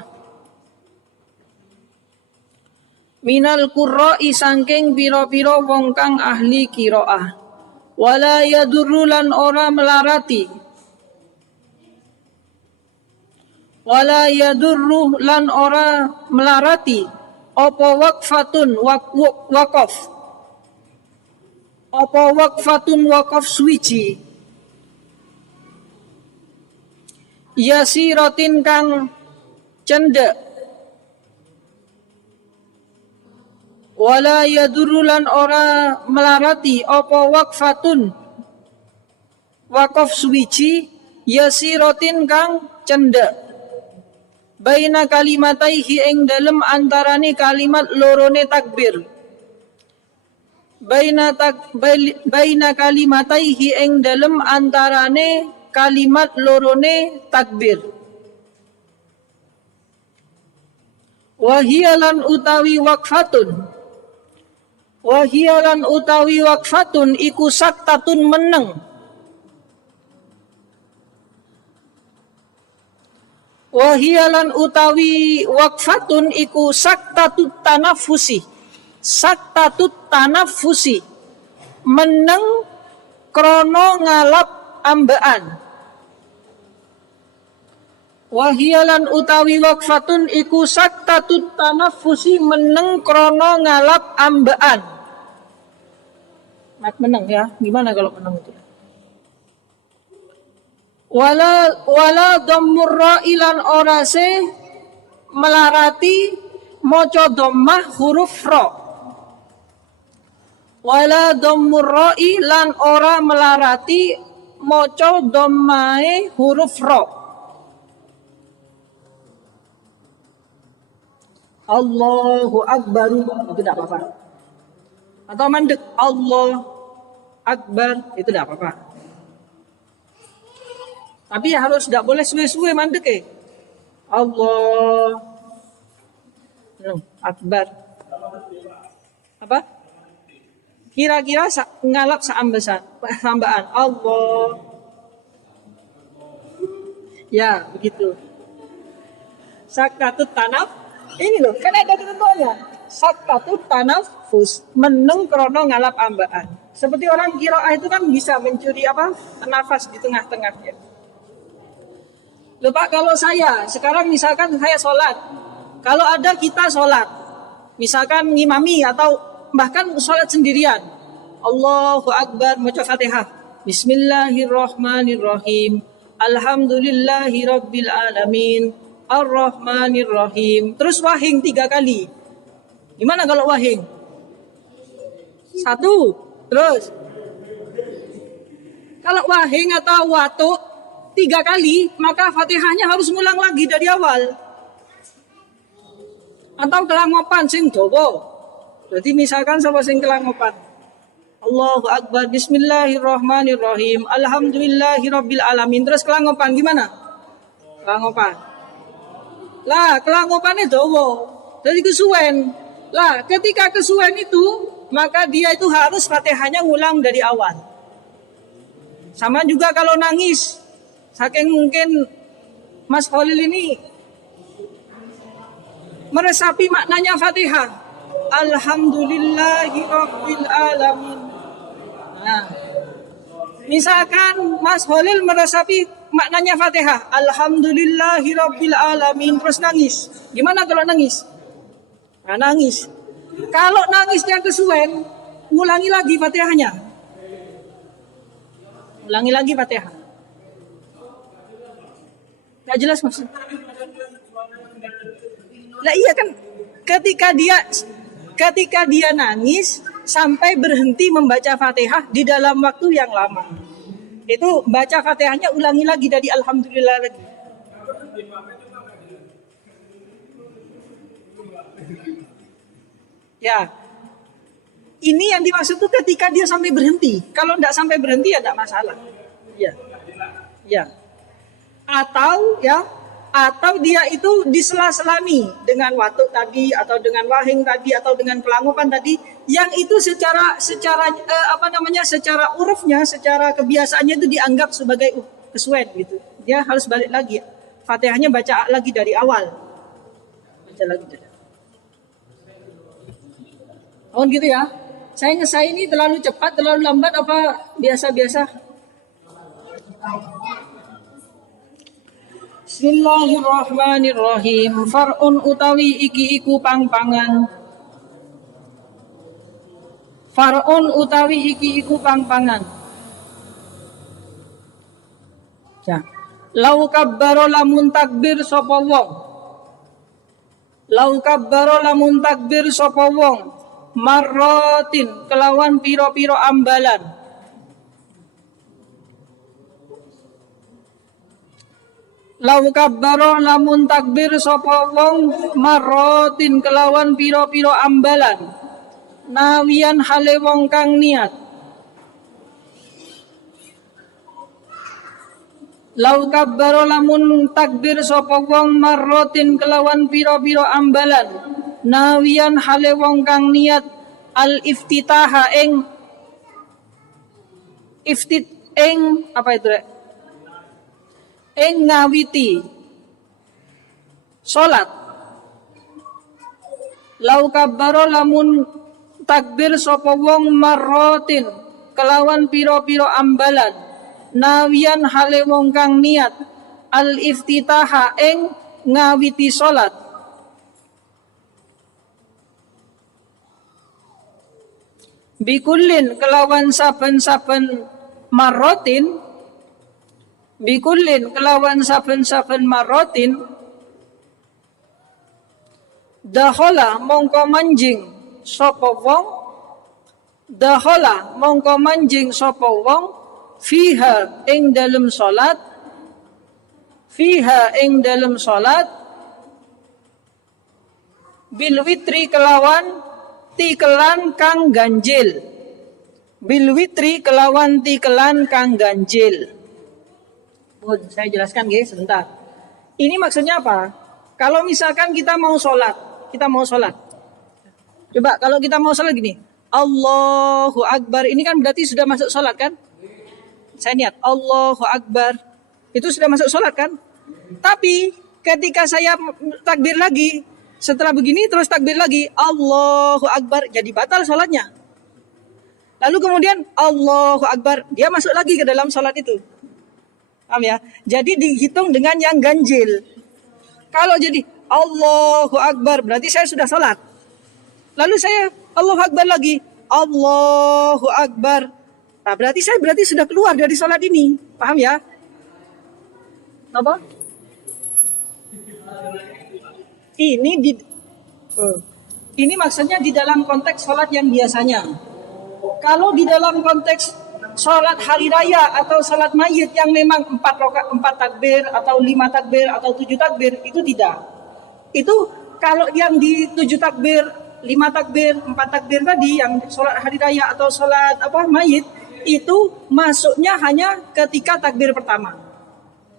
Minal qurra'i saking pira-pira wong kang ahli qiraah. Wala yadurru lan ora melarati. Wala yadurru lan ora melarati apa waqfatun waqaf. Apa waqfatun waqaf suwiji. Yasiratin kang cendek. Wala yadurru lan ora melarati apa waqfatun waqaf suwiji yasiratin kang cendek. Baina kalimataihi ing dalem antarane kalimat lorone takbir. Baina kalimataihi ing dalem antarane kalimat lorone takbir. Wahiyalan utawi waqfatun. Wahiyalan utawi waqfatun iku saktatun meneng. Wahiyalan utawi waqfatun iku saktatut tanafusi. Saktatut tanafusi. Meneng krono ngalap ambaan. Wahiyalan utawi waqfatun iku saktatut tanafusi meneng krono ngalap ambaan. Mat meneng ya. Gimana kalau meneng itu? Wala dhammur ra'ilan orase melarati maca dhammah huruf ra. Wala dhammur ra'i lan ora melarati maca dhammae huruf ra. Allahu Akbar itu tidak apa-apa. Atau mandek Allah Akbar itu tidak apa-apa. Tapi harus tidak boleh suwe-suwe mandek Allah Akbar. Apa? Kira-kira ngalap sambaan Allah. Ya, begitu. Sakatut tanaf. Ini loh, kan ada ketentuannya. Sakatut tanafus, meneng krono ngalap ambaan. Seperti orang qiraah itu kan bisa mencuri nafas di tengah-tengahnya. Loh Pak, kalau saya, sekarang misalkan saya sholat, kalau ada kita sholat, misalkan ngimami atau bahkan sholat sendirian, Allahu Akbar, baca Fatihah, Bismillahirrahmanirrahim, Alhamdulillahi Rabbil Alamin, Ar-Rahmanirrahim, terus wahing 3 kali. Gimana kalau wahing? 1, terus. Kalau wahing atau watu 3 kali, maka Fatihahnya harus ngulang lagi dari awal. Atau kelangopan sing dawa. Jadi misalkan sapa sing kelangopan. Allahu Akbar, Bismillahirrahmanirrahim, Alhamdulillahirabbil alamin. Terus kelangopan gimana? Kelangopan. Lah, kelangopane dawa. Jadi kesuwen. Lah, ketika kesuwen itu, maka dia itu harus Fatihahnya ngulang dari awal. Sama juga kalau nangis. Saking mungkin Mas Khalil ini meresapi maknanya Fatihah. Alhamdulillahirabbil alamin. Nah, misalkan Mas Khalil meresapi maknanya Fatihah, Alhamdulillahirabbil alamin, terus nangis. Gimana kalau nangis? Nah, nangis. Kalau nangisnya kesuwen, ulangi lagi Fatihahnya. Ulangi lagi Fatihah. Nggak jelas maksud. Nah iya kan, ketika dia nangis sampai berhenti membaca Fatihah di dalam waktu yang lama, itu baca Fatihahnya ulangi lagi dari Alhamdulillah lagi. Ya, ini yang dimaksud tuh ketika dia sampai berhenti. Kalau tidak sampai berhenti ya tidak masalah. Ya, ya. Atau dia itu disela-selami dengan watuk tadi, atau dengan wahing tadi, atau dengan kelangopan tadi, yang itu secara urufnya, secara kebiasaannya itu dianggap sebagai kesuwen gitu. Dia harus balik lagi. Fatihahnya baca lagi dari awal. Baca lagi dari awal. Oh gitu ya. Saya ini terlalu cepat, terlalu lambat apa biasa-biasa? Bismillahirrahmanirrahim. Far'un utawi iki iku pang-pangan. Far'un utawi iki iku pang-pangan. Ya. Lau kabbaro lamun takbir sapa wong. Lau kabbaro lamun takbir sapa wong. Marrotin kelawan piro-piro ambalan. Lau kabbaro lamun takbir sapa wong marrotin kelawan piro-piro ambalan. Nawian hale wong kang niat. Lau kabbaro lamun takbir sapa wong marrotin kelawan piro-piro ambalan. Nawian hale wong kang niat al-iftitaha ing apa itu rek? Ing ngawiti salat. Lau kabbaro lamun takbir sapa wong marrotin kelawan piro-piro ambalan. Nawian hale wong kang niat al-iftitaha ing ngawiti salat. Bikullin kelawan saben-saben marrotin. Bikullin kelawan saben-saben marrotin. Dahola mongko manjing sapa wong. Dahola mongko manjing sapa wong. Fiha ing dalem salat. Fiha ing dalem salat. Bil witri kelawan tikelan kang ganjil. Bil witri kelawan tikelan kang ganjil. Saya jelaskan guys sebentar. Ini maksudnya apa? Kalau misalkan kita mau sholat. Coba kalau kita mau sholat gini. Allahu Akbar. Ini kan berarti sudah masuk sholat kan? Saya niat Allahu Akbar. Itu sudah masuk sholat kan? Tapi ketika saya takbir lagi. Setelah begini terus takbir lagi, Allahu Akbar, jadi batal sholatnya. Lalu kemudian Allahu Akbar, dia masuk lagi ke dalam sholat itu. Paham ya? Jadi dihitung dengan yang ganjil. Kalau jadi Allahu Akbar, berarti saya sudah sholat. Lalu saya Allahu Akbar lagi, Allahu Akbar. Nah, berarti saya sudah keluar dari sholat ini. Paham ya? Apa? Ini maksudnya di dalam konteks sholat yang biasanya. Kalau di dalam konteks sholat hari raya atau sholat mayit yang memang 4 takbir atau 5 takbir atau 7 takbir, itu tidak. Itu kalau yang di 7 takbir, 5 takbir, 4 takbir tadi yang sholat hari raya atau sholat mayit itu masuknya hanya ketika takbir pertama.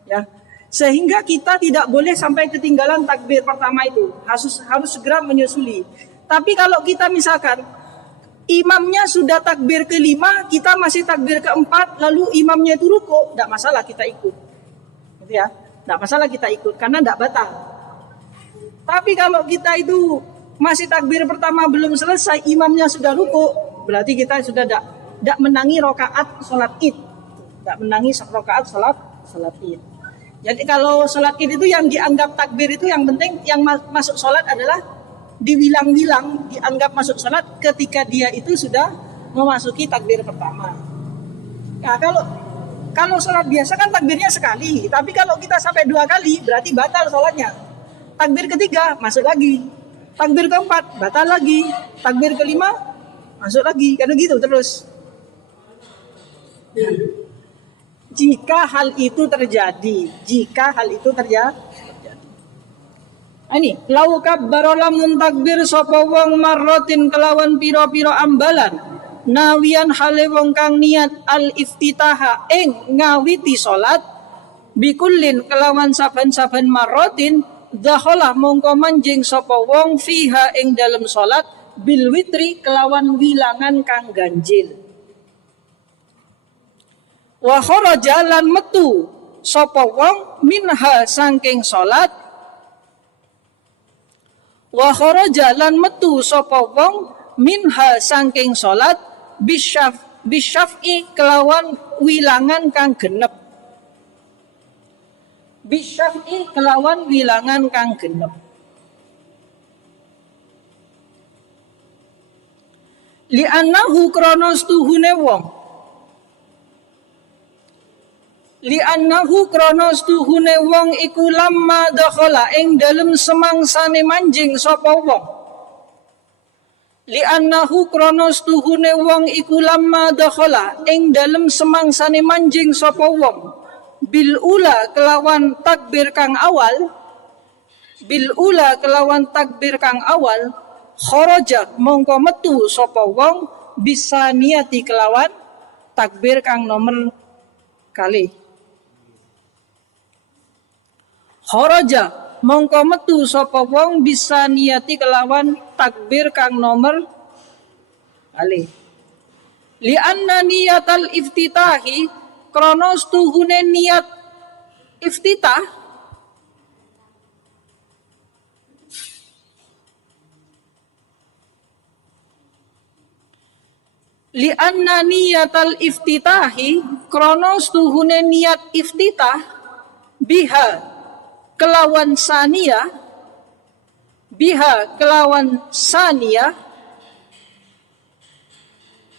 Ya. Sehingga kita tidak boleh sampai ketinggalan takbir pertama itu. Harus segera menyusuli. Tapi kalau kita misalkan imamnya sudah takbir ke-5, kita masih takbir ke-4, lalu imamnya itu ruku, tidak masalah kita ikut. Gitu ya. Tidak masalah kita ikut karena tidak batal. Tapi kalau kita itu masih takbir pertama belum selesai, imamnya sudah ruku, berarti kita sudah tidak menangi rakaat sholat id. Tidak menangi rakaat sholat id. Jadi kalau sholat id itu yang dianggap takbir itu yang penting, yang masuk sholat adalah dibilang-bilang, dianggap masuk sholat ketika dia itu sudah memasuki takbir pertama. Nah kalau sholat biasa kan takbirnya sekali, tapi kalau kita sampai 2 kali berarti batal sholatnya. Takbir ketiga masuk lagi, takbir keempat batal lagi, takbir kelima masuk lagi, karena gitu terus. Jika hal itu terjadi, ini lau kabbara lamun takbir sapa wong marratin kelawan pira-pira ambalan, nawian hale wong kang niat al iftitaha ing ngawiti salat, bikullin kelawan saben-saben marratin dakhala mongko manjing sapa wong fiha ing dalem salat bil witri kelawan wilangan kang ganjil. Wa kharaja lan metu sapa wong minha saking salat, wa kharaja lan metu sapa wong minha saking salat bisyaf'i kelawan wilangan kang genep. Bisyaf'i kelawan wilangan kang genep. Li'annahu kronos tuhune wong. Li'annahu kronos tuhune wong iku lamma dakhala ing dalem semangsane manjing sapa wong. Li'annahu kronos tuhune wong iku lamma dakhala ing dalem semangsane manjing sapa wong. Bil ula kelawan takbir kang awal, bil ula kelawan takbir kang awal, kharaja mongko metu sapa wong bisa niati kelawan takbir kang nomor kali. Kharaja mongko metu sapa wong bisa niati kelawan takbir kang nomor kali. Li anna niyatal iftitahi kronos tuhune niat iftitah li anna niyatal iftitahi kronos tuhune niat iftitah biha kelawan sania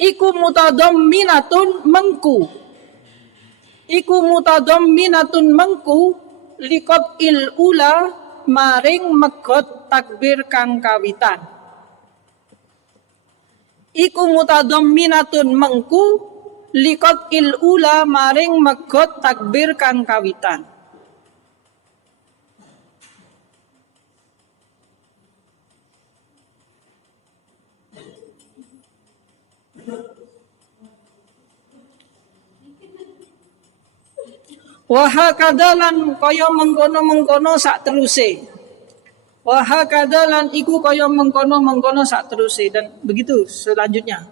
iku mutadamminatun mengku likot il ula maring megot takbir kang kawitan. Iku mutadamminatun mengku likot il ula maring megot takbir kang kawitan. Wahakadalan kaya mengkono sak teruse. Wahakadalan iku kaya mengkono sak teruse, dan begitu selanjutnya.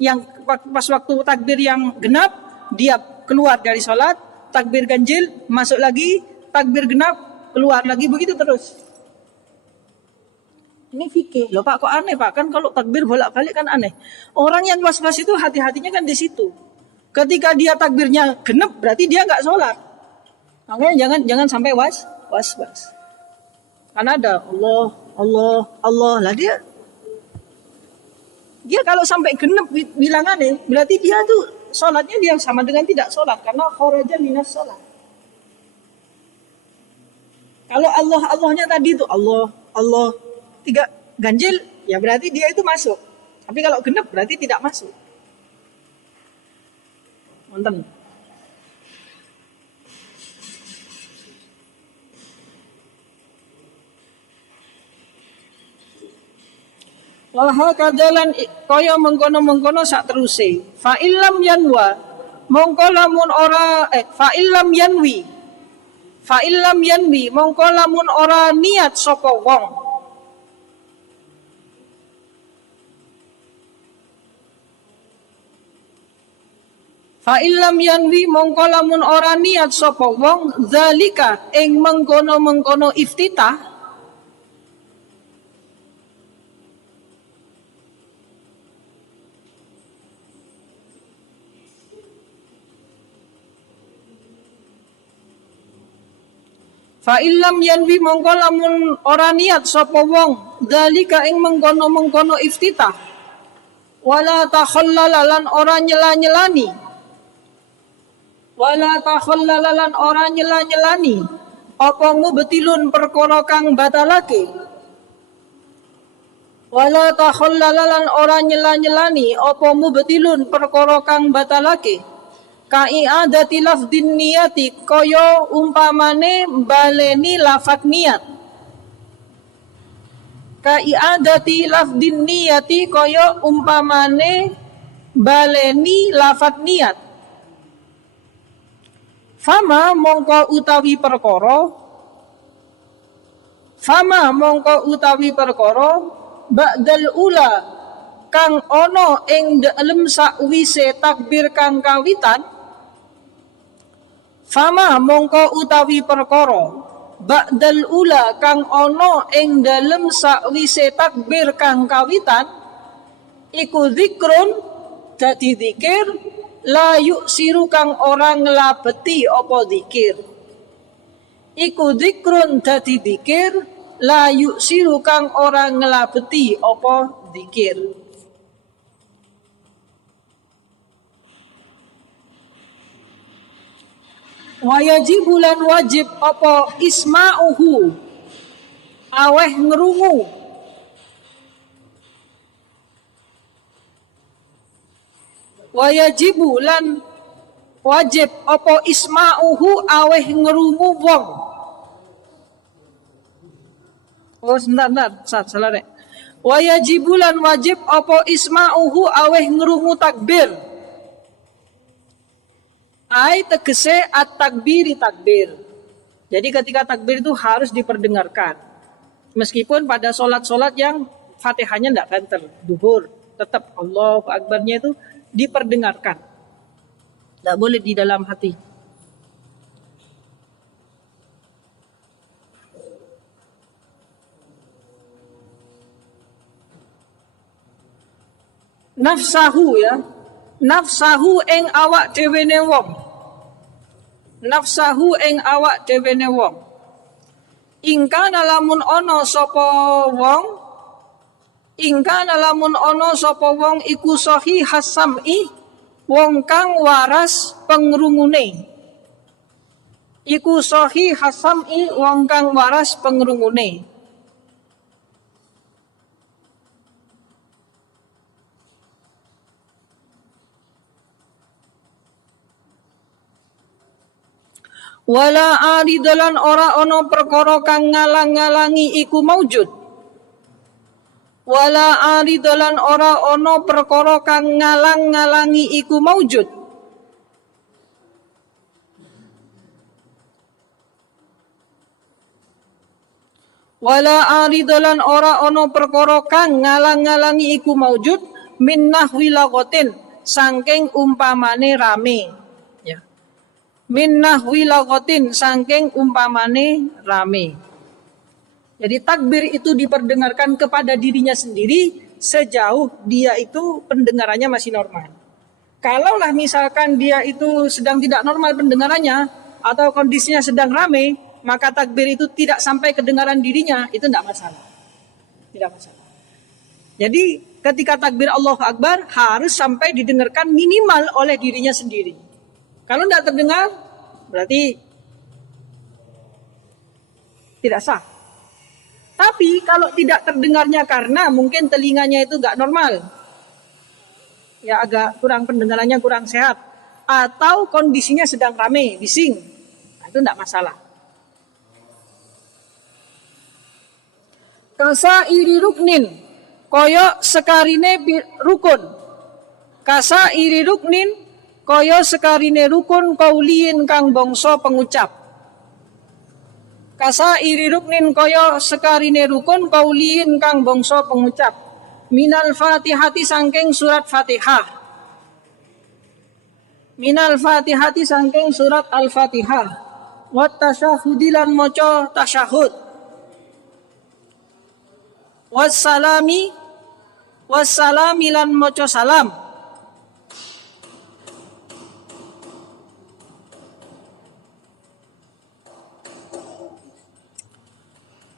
Yang pas waktu takbir yang genap dia keluar dari sholat, takbir ganjil masuk lagi, takbir genap keluar lagi, begitu terus. Ini fikih. Loh Pak, kok aneh Pak? Kan kalau takbir bolak-balik kan aneh. Orang yang was-was itu hati-hatinya kan di situ. Ketika dia takbirnya genep berarti dia nggak sholat. Makanya jangan sampai was. Karena ada Allah lah, dia kalau sampai genep bilangannya berarti dia tuh sholatnya dia sama dengan tidak sholat karena kharaja minas sholat. Kalau Allahnya tadi itu Allah 3 ganjil ya berarti dia itu masuk. Tapi kalau genep berarti tidak masuk. Wonten. Wal hakadalan kaya mengkono-mengkono sak teruse. Fa illam yanwa mongko lamun ora fa illam yanwi. Fa illam yanwi mongko lamun ora niat sapa wong. Fa illam yanwi mongko lamun ora niat sapa wong zalika ing mengkono-mengkono iftitah. Fa illam yanwi mongko lamun ora niat sapa wong zalika ing mengkono-mengkono iftitah wala takhallalalan ora nyela-nyelani apa mubtilun perkara kang batalake wala takhallalalan ora nyela-nyelani apa mubtilun perkara kang batalake Ka'iadati lafdin niyati kaya umpamane baleni lafat niat. Ka'iadati lafdin niyati kaya umpamane baleni lafat niat. Fama mongko utawi perkara ba'dal ula kang ono ing dalem sakwise takbir kang kawitan. Fama mongko utawi perkara ba'dal ula kang ono ing dalem sakwise takbir kang kawitan iku zikrun dadi zikir la yuksiru kang ora nglabeti apa zikir. Iku zikrun dadi zikir la yuksiru kang ora nglabeti apa zikir. Wajib bulan wajib apa isma'uhu aweh ngerungu wajib bulan wajib apa isma'uhu aweh ngerungu wong. Oh sebentar salah dek. Wajib bulan wajib apa isma'uhu aweh ngerungu takbir. Ai tegese at-takbiri takbir. Jadi ketika takbir itu harus diperdengarkan. Meskipun pada solat-solat yang Fatihahnya tidak banter, duhur, tetap Allahu Akbarnya itu diperdengarkan. Tidak boleh di dalam hati. Nafsahu ya. Nafsahu ing awak dhewene wong. Nafsahu ing awak dhewene wong. Ingkana lamun ana sapa wong iku sahihas sam'i wong kang waras pengrungune. Iku sahihas sam'i wong kang waras pengrungune. Wala aridalan ora ono perkara kang ngalang-ngalangi iku maujud. Wala aridalan ora ono perkara kang ngalang-ngalangi iku maujud. Wala aridalan ora ono perkara kang ngalang-ngalangi iku maujud min nahwi laghatin saking umpamane rame. Min nahwi laghatin saking umpamane rame. Jadi takbir itu diperdengarkan kepada dirinya sendiri sejauh dia itu pendengarannya masih normal. Kalaulah misalkan dia itu sedang tidak normal pendengarannya atau kondisinya sedang rame, maka takbir itu tidak sampai kedengaran dirinya, itu tidak masalah. Tidak masalah. Jadi ketika takbir Allahu Akbar harus sampai didengarkan minimal oleh dirinya sendiri. Kalau tidak terdengar, berarti tidak sah. Tapi kalau tidak terdengarnya karena mungkin telinganya itu nggak normal, ya agak kurang pendengarannya kurang sehat, atau kondisinya sedang rame, bising, nah, itu tidak masalah. Kasairi ruknin, kaya sekarine rukun. Kasa iri ruknin kaya sekarine rukun kauliin kang bangsa pengucap. Kasa iri ruknin kaya sekarine rukun kauliin kang bangsa pengucap. Minal Fatihati sangking surat Fatihah. Minal Fatihati sangking surat Al-Fatihah. Wat tasyahudilan moco tasyahud. Wassalami lan moco salam.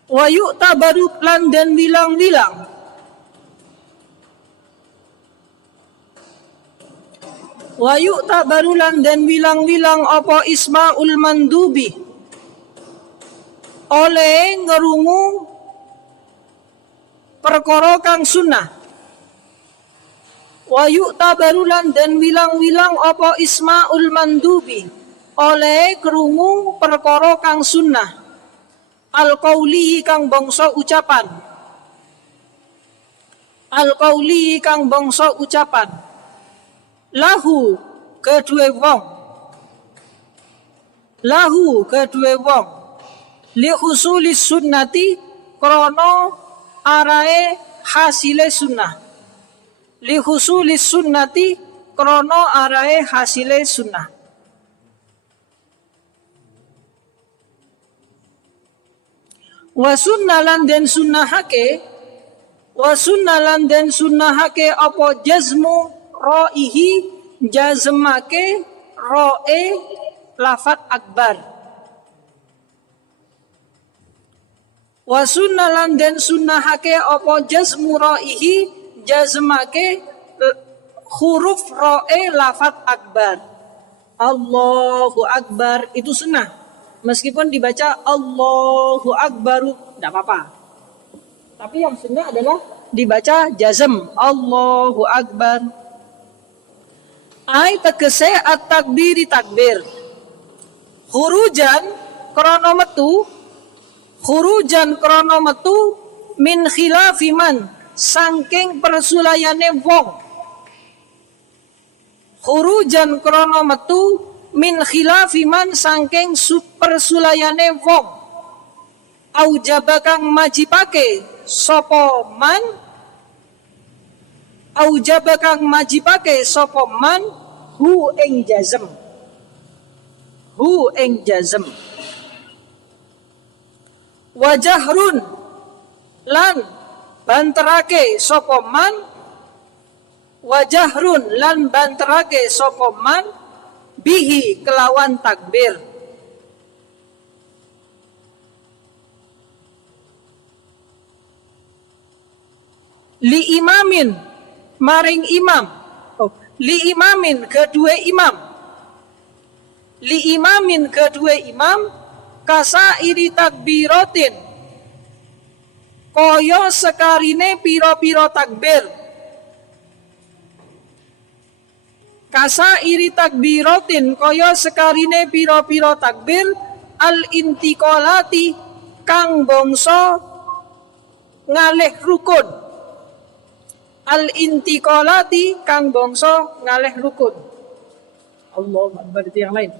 Wa yu'tabaru lan dan bilang-bilang. Wa yu'tabaru lan dan bilang-bilang apa ismaul mandubi oleh ngerungu perkara kang sunnah. Wa yu'tabaru lan dan bilang-bilang apa ismaul mandubi oleh kerungu perkara kang sunnah. Al-qauli kang bangsa ucapan. Al-qauli kang bangsa ucapan. Lahu kedua wong. Lahu kedua wong. Li husulis sunnati krono arae hasile sunnah. Li husulis sunnati krono arae hasile sunnah. Wa sunnalan den sunnahake. Wa sunnalan den sunnahake apa jazmu ro'ihi jazmake ro'e lafat akbar. Wa sunnalan den sunnahake apa jazmu ro'ihi jazmake huruf ro'e lafat akbar. Allahu Akbar itu sunnah. Meskipun dibaca Allahu Akbaru tidak apa-apa. Tapi yang sunnah adalah dibaca jazm Allahu Akbar. Ai tegese at-takbiri takbir. Khurujan krana metu. Khurujan krana metu min khilafi man saking persulayane wong. Khurujan krana metu min khilafi man saking persulayane wong. Aujaba kang majibake sapa man. Aujaba kang majibake sapa man hu ing jazm. Hu ing jazm. Wajahrun lan banterake sapa man. Wajahrun lan banterake sapa man bihi kelawan takbir. Li imamin maring imam. Li imamin kedua imam. Li imamin kedua imam kasairi takbiratin kaya sekarine piro-piro takbir. Kasairi takbiratin kaya sekarine piro-piro takbir al intiqalati kang bangsa ngalih rukun. Al-intiqalati kang bangsa ngalih rukun. Allahu Akbar itu yang lain.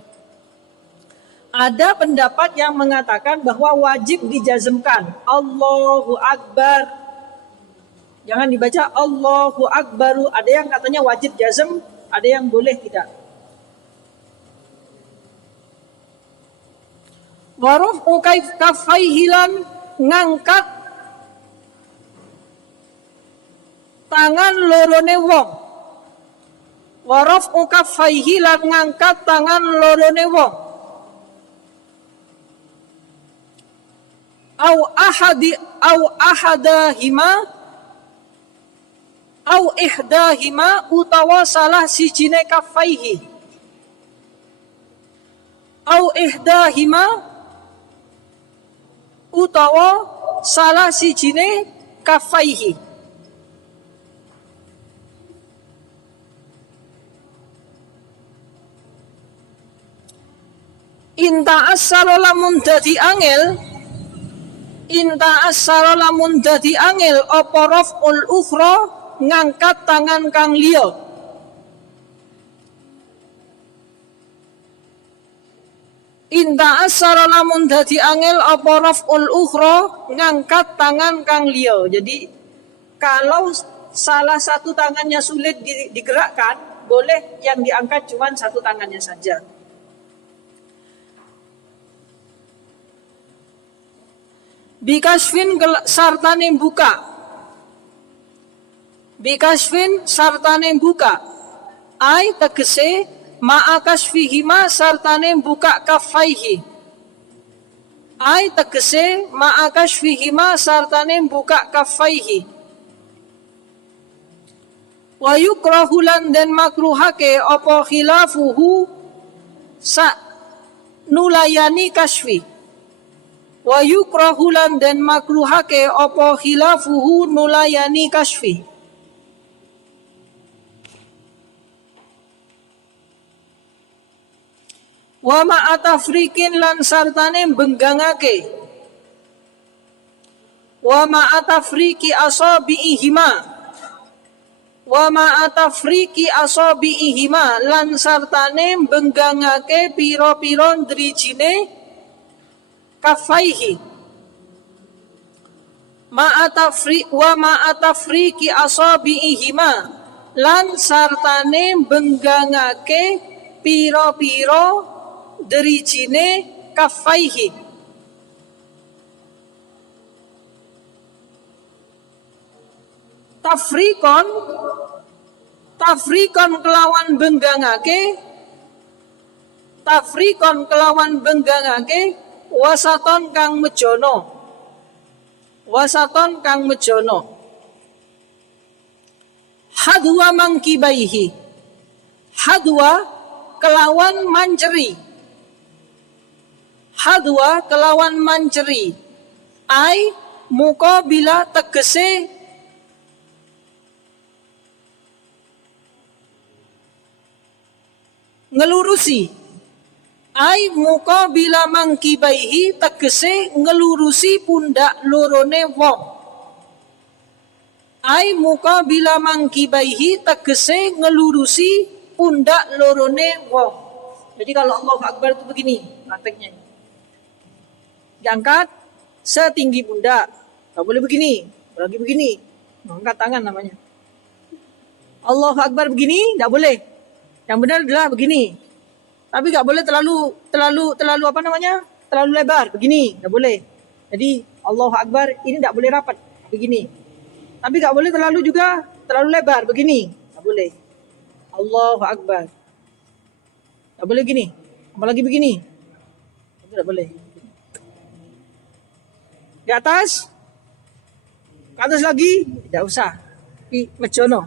Ada pendapat yang mengatakan bahwa wajib dijazmkan Allahu Akbar. Jangan dibaca Allahu Akbaru. Ada yang katanya wajib jazm, ada yang boleh tidak. Waruf ukaif kafaihilan ngangkat tangan lorone wong. Waraf ukafaihi lan ngangkat tangan lorone wong. Au ahadahima au ihdahima utawa salah sijine kafaihi. Au ihdahima utawa salah sijine kafaihi. Inta asal lamun dadi angel Inta asara lamun dadi angel apa raf'ul ukhra ngangkat tangan kang liya. Inta asara lamun dadi angel apa raf'ul ukhra ngangkat tangan kang liya. Jadi kalau salah satu tangannya sulit digerakkan, boleh yang diangkat cuma satu tangannya saja. Bikasfin sartane buka. Bikasfin sartane buka. Ai tegese ma'akasfihima sartane buka kafaihi. Ai tegese ma'akasfihima sartane buka kafaihi. Wa yukrahu lan den makruhake apa khilafuhu sa nulayani kasfi. Wa yukrahu lan den makruhake apa khilafuhu nulayani kasfi. Wa ma'atafrikin lan sartane benggangake. Wa ma'atafriki asabi'ihima. Wa ma'atafriki asabi'ihima lan sartane benggangake pira-pira drijine kafaihi. Wa ma'atafriki asabi'ihima lan sartane benggangake pira-pira drijine kafaihi. Tafrikon kelawan benggangake wasaton kang mejono hadwa mangkibaihi. Hadwa kelawan manceri ai muka bila tegese ngelurusi. Ai muka bila mangkibaihi tegese ngelurusi pundak lorone wong. Ai muka bila mangkibaihi tegese ngelurusi pundak lorone wong. Jadi kalau Allahu Akbar itu begini prakteknya. Diangkat setinggi pundak. Gak boleh begini, lagi begini. Angkat tangan namanya. Allahu Akbar begini, gak boleh. Yang benar adalah begini. Tapi gak boleh terlalu apa namanya? Terlalu lebar, begini, gak boleh. Jadi Allahu Akbar ini gak boleh rapat, begini. Tapi gak boleh terlalu lebar, begini, gak boleh. Allahu Akbar. Gak boleh gini, apalagi begini. Itu gak boleh. Di atas, ke atas lagi, tidak usah. Di mejono.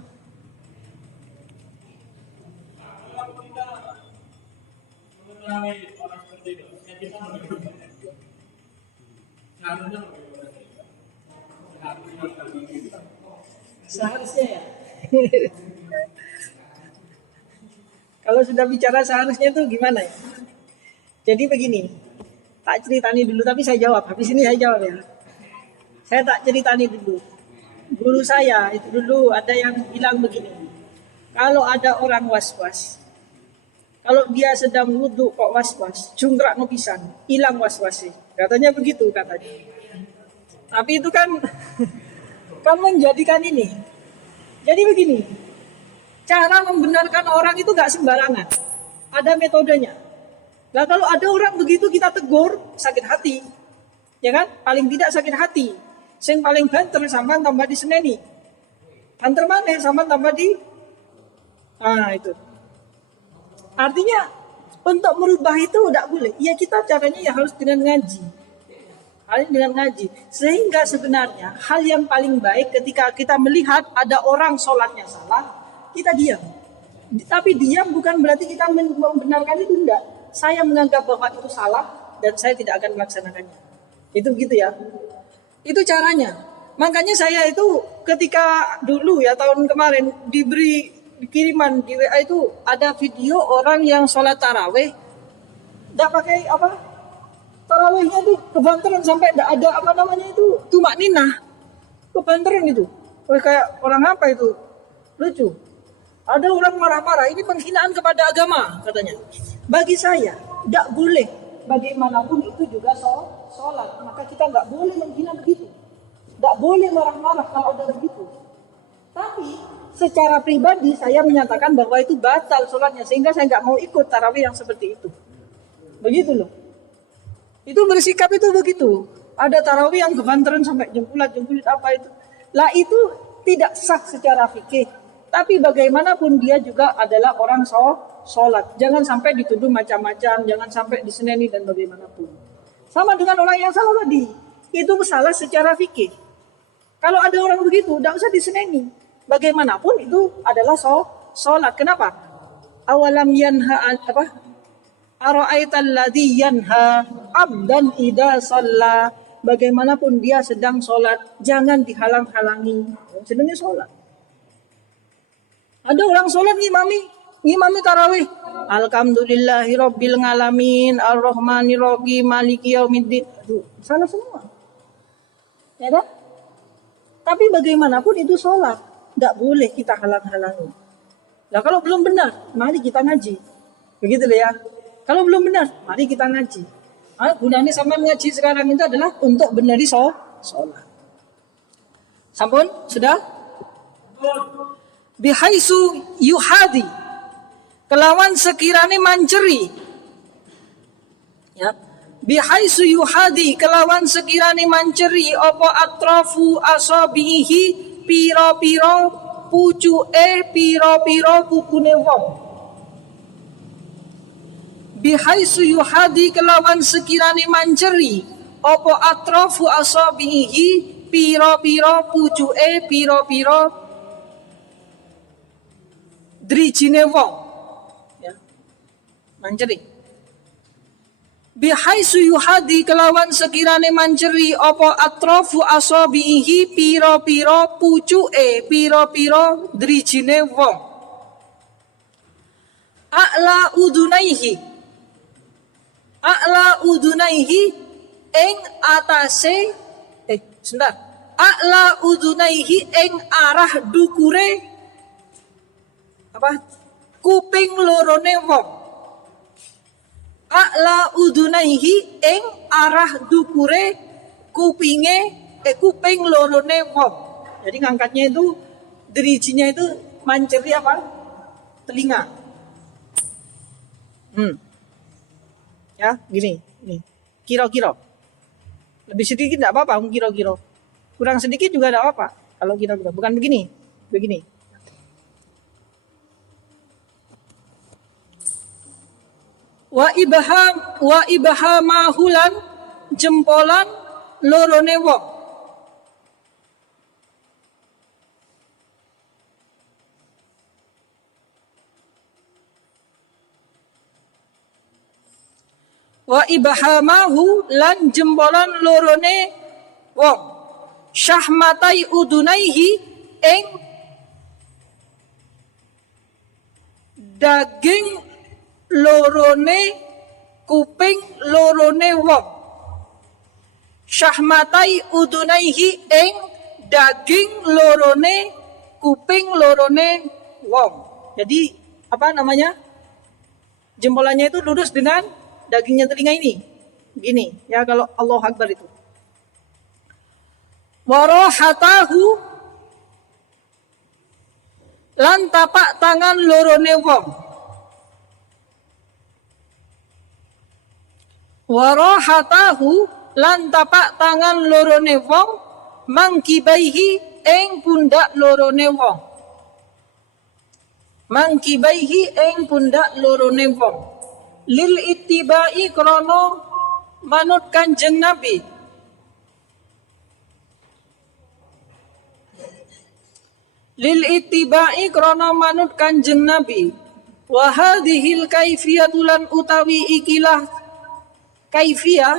Seharusnya ya. Kalau sudah bicara seharusnya itu gimana ya? Jadi begini, tak ceritani dulu tapi saya jawab. Habis ini saya jawab ya. Saya tak ceritani dulu. Guru saya itu dulu ada yang bilang begini. Kalau ada orang was-was, kalau dia sedang wudhu kok was-was, jungkrak no pisan, hilang was-wasnya. Katanya begitu katanya. Tapi itu kan menjadikan ini. Jadi begini, cara membenarkan orang itu gak sembarangan. Ada metodenya. Nah kalau ada orang begitu kita tegur, sakit hati. Ya kan? Paling tidak sakit hati. Sing paling banter sampean tambah di seneni. Banter mana sampean tambah di itu. Artinya untuk merubah itu tidak boleh. Ya kita caranya ya harus dengan ngaji. Sehingga sebenarnya hal yang paling baik ketika kita melihat ada orang sholatnya salah, kita diam. Tapi diam bukan berarti kita membenarkan itu, enggak. Saya menganggap bahwa itu salah dan saya tidak akan melaksanakannya. Itu begitu ya. Itu caranya. Makanya saya itu ketika dulu ya tahun kemarin diberi kiriman di WA itu ada video orang yang sholat taraweh tidak pakai tarawihnya itu kebanteran sampai tidak ada apa namanya itu tumak ninah, kebanteran itu. Kayak orang apa itu? Lucu. Ada orang marah-marah, ini penghinaan kepada agama katanya. Bagi saya, tidak boleh. Bagaimanapun itu juga sholat. Maka kita nggak boleh menghina begitu. Tidak boleh marah-marah kalau ada begitu. Tapi secara pribadi saya menyatakan bahwa itu batal sholatnya. Sehingga saya nggak mau ikut tarawih yang seperti itu. Begitu loh. Itu bersikap itu begitu. Ada tarawih yang kebanteran sampai jempulat apa itu. Lah itu tidak sah secara fikih. Tapi bagaimanapun dia juga adalah orang sholat. Jangan sampai dituduh macam-macam. Jangan sampai diseneni dan bagaimanapun. Sama dengan orang yang salah tadi. Itu salah secara fikih. Kalau ada orang begitu, tidak usah diseneni. Bagaimanapun itu adalah sholat. Kenapa? Awalam yanha apa? Ara'aital ladzi yanha abdan idza shalla. Bagaimanapun dia sedang sholat, jangan dihalang-halangi. Sedangnya sholat. Ada orang sholat ngimami tarawih. Alhamdulillahi rabbil alamin, ar-rahmanir rahim, maliki yaumiddin. Salah semua. Ya kan? Tapi bagaimanapun itu sholat. Tidak boleh kita halang-halangi. Nah kalau belum benar, mari kita ngaji. Begitu ya. Kalau belum benar, mari kita ngaji. Gunanya sama ngaji sekarang itu adalah untuk benari sholat. Sampun? Sudah? Bihaisu yuhadi. Kelawan sekirane manceri. Ya. Bihaisu yuhadi. Kelawan sekirane manceri. Apa atrafu asabihi. Piro-piro pucuke. Piro-piro kukune wong. Bihaisu yuhadi kelawan sekirane manceri opo atrafu asabihi piro-piro pucuke piro-piro drijine wong ya manceri bihaisu yuhadi kelawan sekirane manceri opo atrafu asabihi piro-piro pucuke piro-piro drijine wong a'la udunaihi ing atase sebentar a'la udunaihi ing arah dukure apa kuping lorone wong a'la udunaihi ing arah dukure kuping lorone wong. Jadi ngangkatnya itu dirijinya itu manceri apa telinga. Ya, gini. Kira-kira. Lebih sedikit tidak apa-apa, kira-kira. Kurang sedikit juga tidak apa-apa. Kalau kira-kira, bukan begini. Wa ibhamahulan jempolan lorone wong. Wa ibhamahu lan jempolan lorone wong syahmatai udunaihi ing daging lorone kuping lorone wong syahmatai udunaihi ing daging lorone kuping lorone wong. Jadi apa namanya jempolannya itu lurus dengan dagingnya telinga ini. Gini, ya kalau Allahu Akbar itu. Warahatahu lan tapak tangan lorone wong. Warahatahu lan tapak tangan lorone wong mangkibaihi ing pundak lorone wong. Mangkibaihi ing pundak lorone wong. Lil ittibai krono manut Kanjeng Nabi. Lil ittibai krono manut Kanjeng Nabi. Wa hadhil kaifiyatulan utawi ikilah kaifiyah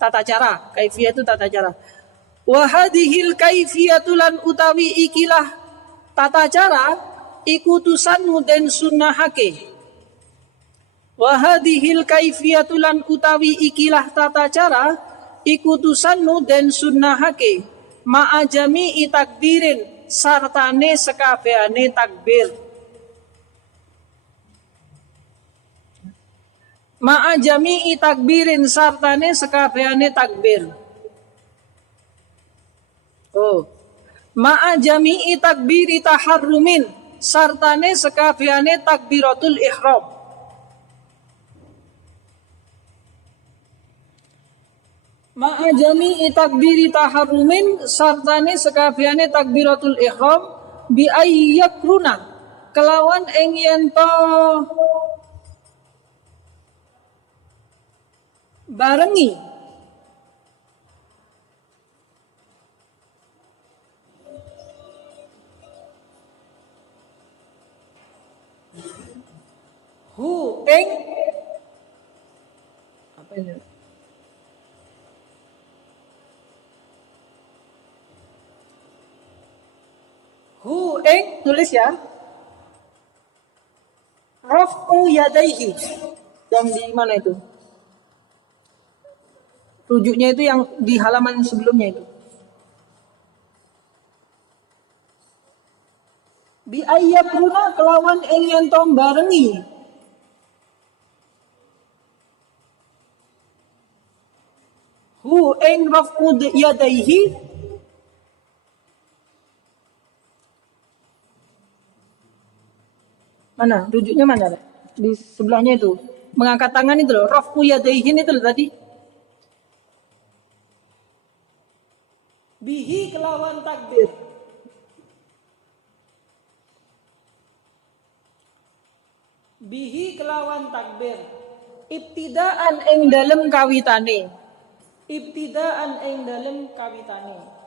tata cara. Kaifiyah itu tata cara. Wa hadhil kaifiyatulan utawi ikilah tata cara ikutusan den sunnahake. Wa hadhil kaifiyatu lan utawi ikilah tata cara iku tusannu den sunnahake ma'ajami takbirin sartane sekabehane takbir. Ma'ajami takbirin sartane sekabehane takbir. Oh. Ma'ajami takbiri taharrumin sartane sekabehane takbiratul ihram. Ma'ajami takbiri taharrumin sartane sekabehane takbiratul ihram bi ayyakruna kelawan ing yen to barengi hu ing apa ini? Hu ing tulis ya. Raf'u yadaihi. Yang di mana itu? Rujuknya itu yang di halaman sebelumnya itu. Bi ayyakruna kelawan ing yen tom barengi. Hu ing raf'u yadaihi mana? Rujuknya mana? Di sebelahnya itu. Mengangkat tangan itu loh. Raf'u yadaihin itu loh tadi. Bihi kelawan takbir. Bihi kelawan takbir. Ibtidaan ing dalem kawitane. Ibtidaan ing dalem kawitane.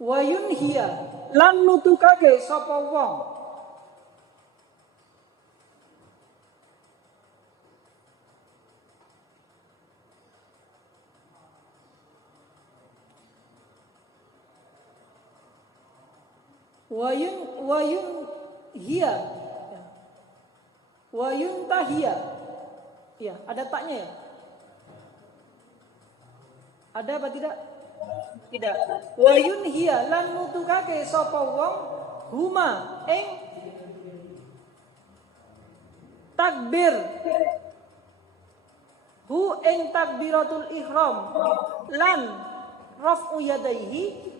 Wayun hiya lan nutukake sapa wong wayun hiya wayun tahiya ya ada taknya ya ada apa tidak? Tidak. Wa yunhiya lan nutukake sapa wong huma ing takbir. Hu ing takbiratul ihram lan raf'u yadaihi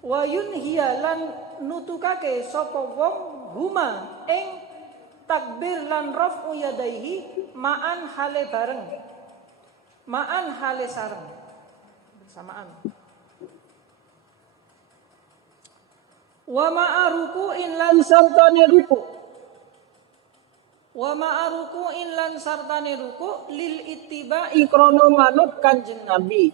wa yunhiya lan nutukake sapa wong huma ing takbir lan raf'u yadaihi ma'an hale bareng. Ma'an hale sareng. Bersamaan. Wa ma'aruku'in lan sartane ruku. Wa ma'aruku'in lan sartane ruku lil ittiba'i krana manut Kanjeng Nabi.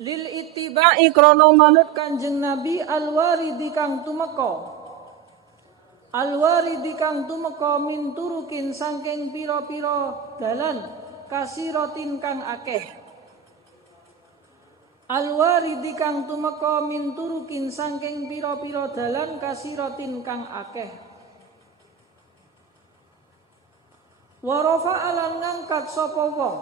Lil ittiba'i krana manut Kanjeng Nabi alwaridi kang tumeka. Alwaridi kang tumeka min turukin saking pira-pira dalan kasiratin kang akeh. Alwaridi kang tumeka min turukin saking pira-pira dalan kasiratin kang akeh. Wa rafa'alan ngangkat sapa wong.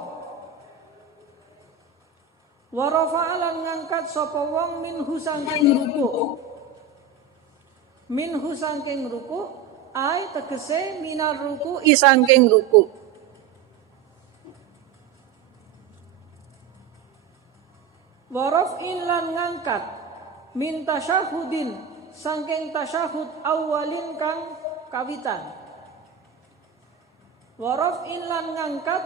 Wa rafa'alan ngangkat sapa wong minhu saking ruku. Minhu saking ruku ai tegese minar ruku saking ruku. Waraf'in lan ngangkat min tasyahudin saking tasyahud awalin kang kawitan. Waraf'in lan ngangkat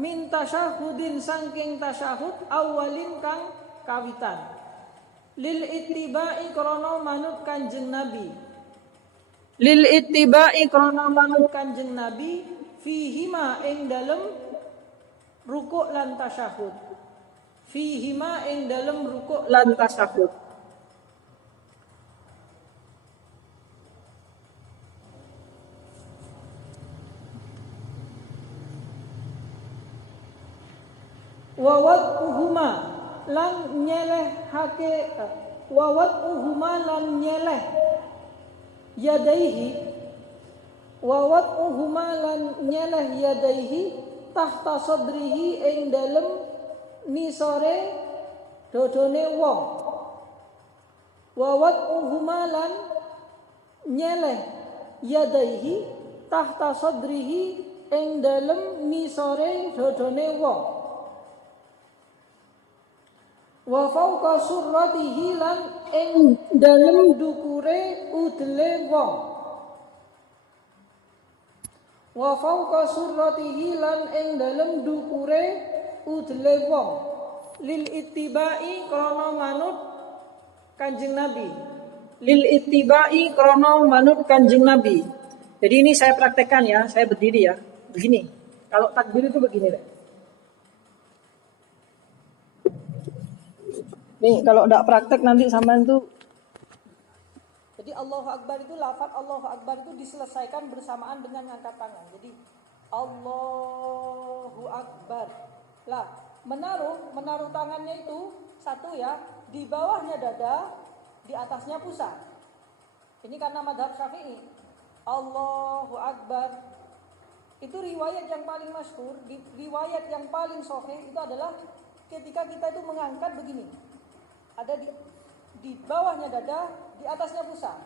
min tasyahudin saking tasyahud awalin kang kawitan. Lil ittiba'i krana manut Kanjeng Nabi. Lil ittiba'i krana manut Kanjeng Nabi fihima ing dalem rukuk lan tasyahud. Fihima ing dalem rukuk lan tasyahud. Wawat uhuma lan nyelehake wawat uhuma lan nyeleh yadaihi wawat uhuma lan nyeleh yadaihi tahta sadrihi ing dalem nisore dodone wong. Wawat uhuma lan nyeleh yadaihi tahta sadrihi ing dalem nisore dodone wong. Wa fauqa surratihi lan ing dalem dukure udele wong. Wa fauqa surratihi lan ing dalem dukure udele wong. Lil ittibai krana manut Kanjeng Nabi. Lil ittibai krana manut Kanjeng Nabi. Jadi ini saya praktekkan ya, saya berdiri ya. Begini. Kalau takbir itu begini deh. Nih, kalau enggak praktek nanti sampean tuh. Jadi Allahu Akbar itu lafaz Allahu Akbar itu diselesaikan bersamaan dengan angkat tangan. Jadi Allahu Akbar. Lah, menaruh tangannya itu satu ya, di bawahnya dada, di atasnya pusar. Ini karena mazhab Syafi'i. Allahu Akbar. Itu riwayat yang paling masyhur, riwayat yang paling sahih itu adalah ketika kita itu mengangkat begini. Ada di bawahnya dada, di atasnya pusar.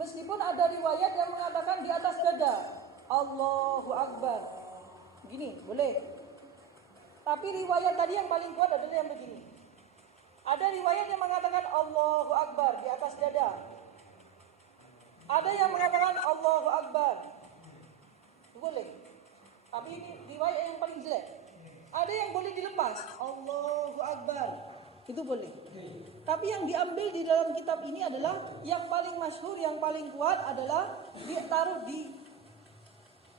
Meskipun ada riwayat yang mengatakan di atas dada, Allahu Akbar. Begini, boleh. Tapi riwayat tadi yang paling kuat adalah yang begini. Ada riwayat yang mengatakan Allahu Akbar di atas dada. Ada yang mengatakan Allahu Akbar. Boleh. Tapi ini riwayat yang paling jelek. Ada yang boleh dilepas, Allahu Akbar. Itu boleh. Tapi yang diambil di dalam kitab ini adalah yang paling masyhur, yang paling kuat adalah ditaruh di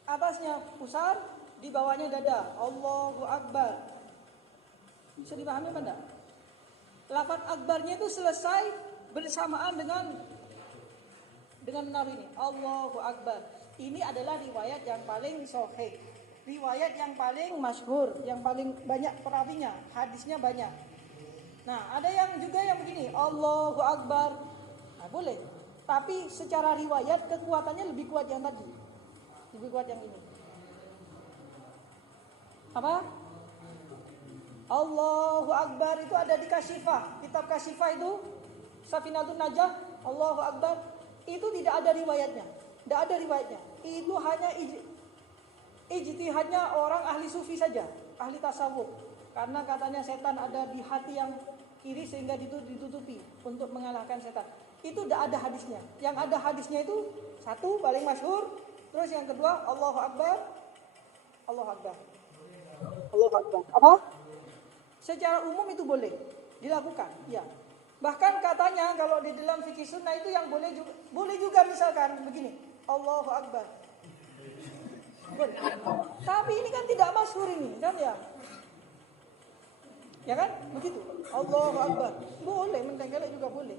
atasnya pusar, di bawahnya dada. Allahu Akbar. Bisa dipahami apa enggak? Lafaz akbarnya itu selesai bersamaan dengan menaruh ini. Allahu Akbar. Ini adalah riwayat yang paling sahih. Riwayat yang paling masyhur, yang paling banyak perawinya, hadisnya banyak. Nah, ada yang juga yang begini, Allahu Akbar. Nah, boleh. Tapi secara riwayat kekuatannya lebih kuat yang tadi. Lebih kuat yang ini. Apa? Allahu Akbar itu ada di Kasyifah. Kitab Kasyifah itu Safinatun Najah, Allahu Akbar itu tidak ada riwayatnya. Tidak ada riwayatnya. Itu hanya ijtihadnya orang ahli sufi saja, ahli tasawuf. Karena katanya setan ada di hati yang kiri sehingga ditutupi untuk mengalahkan setan. Itu tidak ada hadisnya. Yang ada hadisnya itu satu paling masyhur, terus yang kedua Allahu Akbar, Allahu Akbar, Allahu Akbar. Apa? Secara umum itu boleh dilakukan, ya. Bahkan katanya kalau di dalam fikih sunnah itu yang boleh juga misalkan begini, Allahu Akbar. Boleh. Tapi ini kan tidak masyhur ini, kan ya? Ya kan? Begitu. Allahu Akbar. Boleh, mendengarnya juga boleh.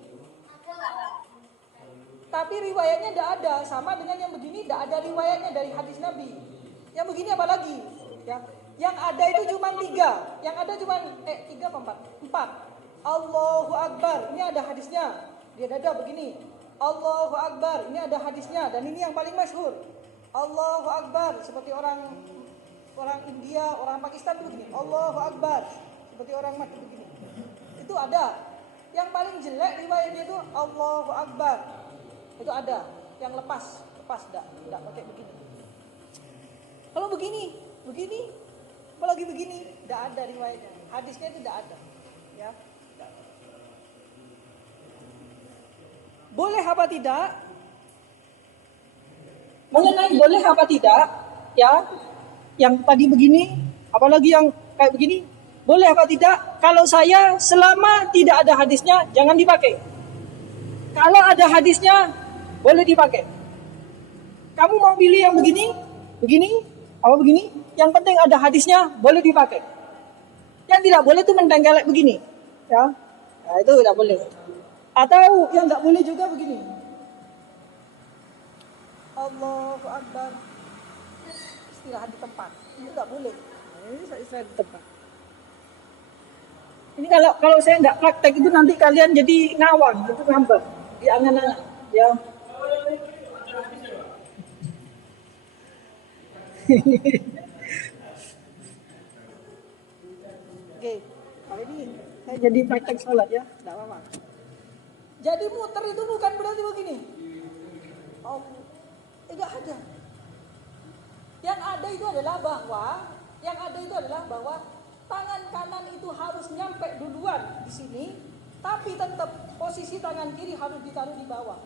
Tapi riwayatnya tidak ada. Sama dengan yang begini, tidak ada riwayatnya dari hadis Nabi. Yang begini apa lagi? Ya. Yang ada itu cuma 3. Yang ada cuma 3 apa 4? 4. Allahu Akbar. Ini ada hadisnya. Dia dada begini. Allahu Akbar. Ini ada hadisnya. Dan ini yang paling masyhur. Allahu Akbar. Seperti orang India, orang Pakistan itu begini. Allahu Akbar. Seperti orang mati begini. Itu ada. Yang paling jelek riwayatnya itu Allahu Akbar. Itu ada. Yang lepas enggak pakai begini. Kalau begini, apalagi begini, enggak ada riwayatnya. Hadisnya itu enggak ada. Ya. Boleh apa tidak? Mengenai boleh apa tidak? Ya. Yang tadi begini, apalagi yang kayak begini, boleh apa tidak? Kalau saya selama tidak ada hadisnya jangan dipakai. Kalau ada hadisnya boleh dipakai. Kamu mau pilih yang begini, apa begini? Yang penting ada hadisnya boleh dipakai. Yang tidak boleh itu mendengkelek begini, ya. Nah, itu tidak boleh. Atau yang tidak boleh juga begini. Allahu Akbar. Istirahat di tempat. Itu tidak boleh. Nah, ini saya istirahat di tempat. Ini kalau saya nggak praktek itu nanti kalian jadi ngawang, itu ngambek di angan-angan, ya. Oke, kali ini saya jadi praktek sholat ya, nggak apa-apa. Jadi muter itu bukan berarti begini. Oh, tidak ada. Yang ada itu adalah bahwa tangan kanan itu harus nyampe duluan di sini, tapi tetap posisi tangan kiri harus ditaruh di bawah.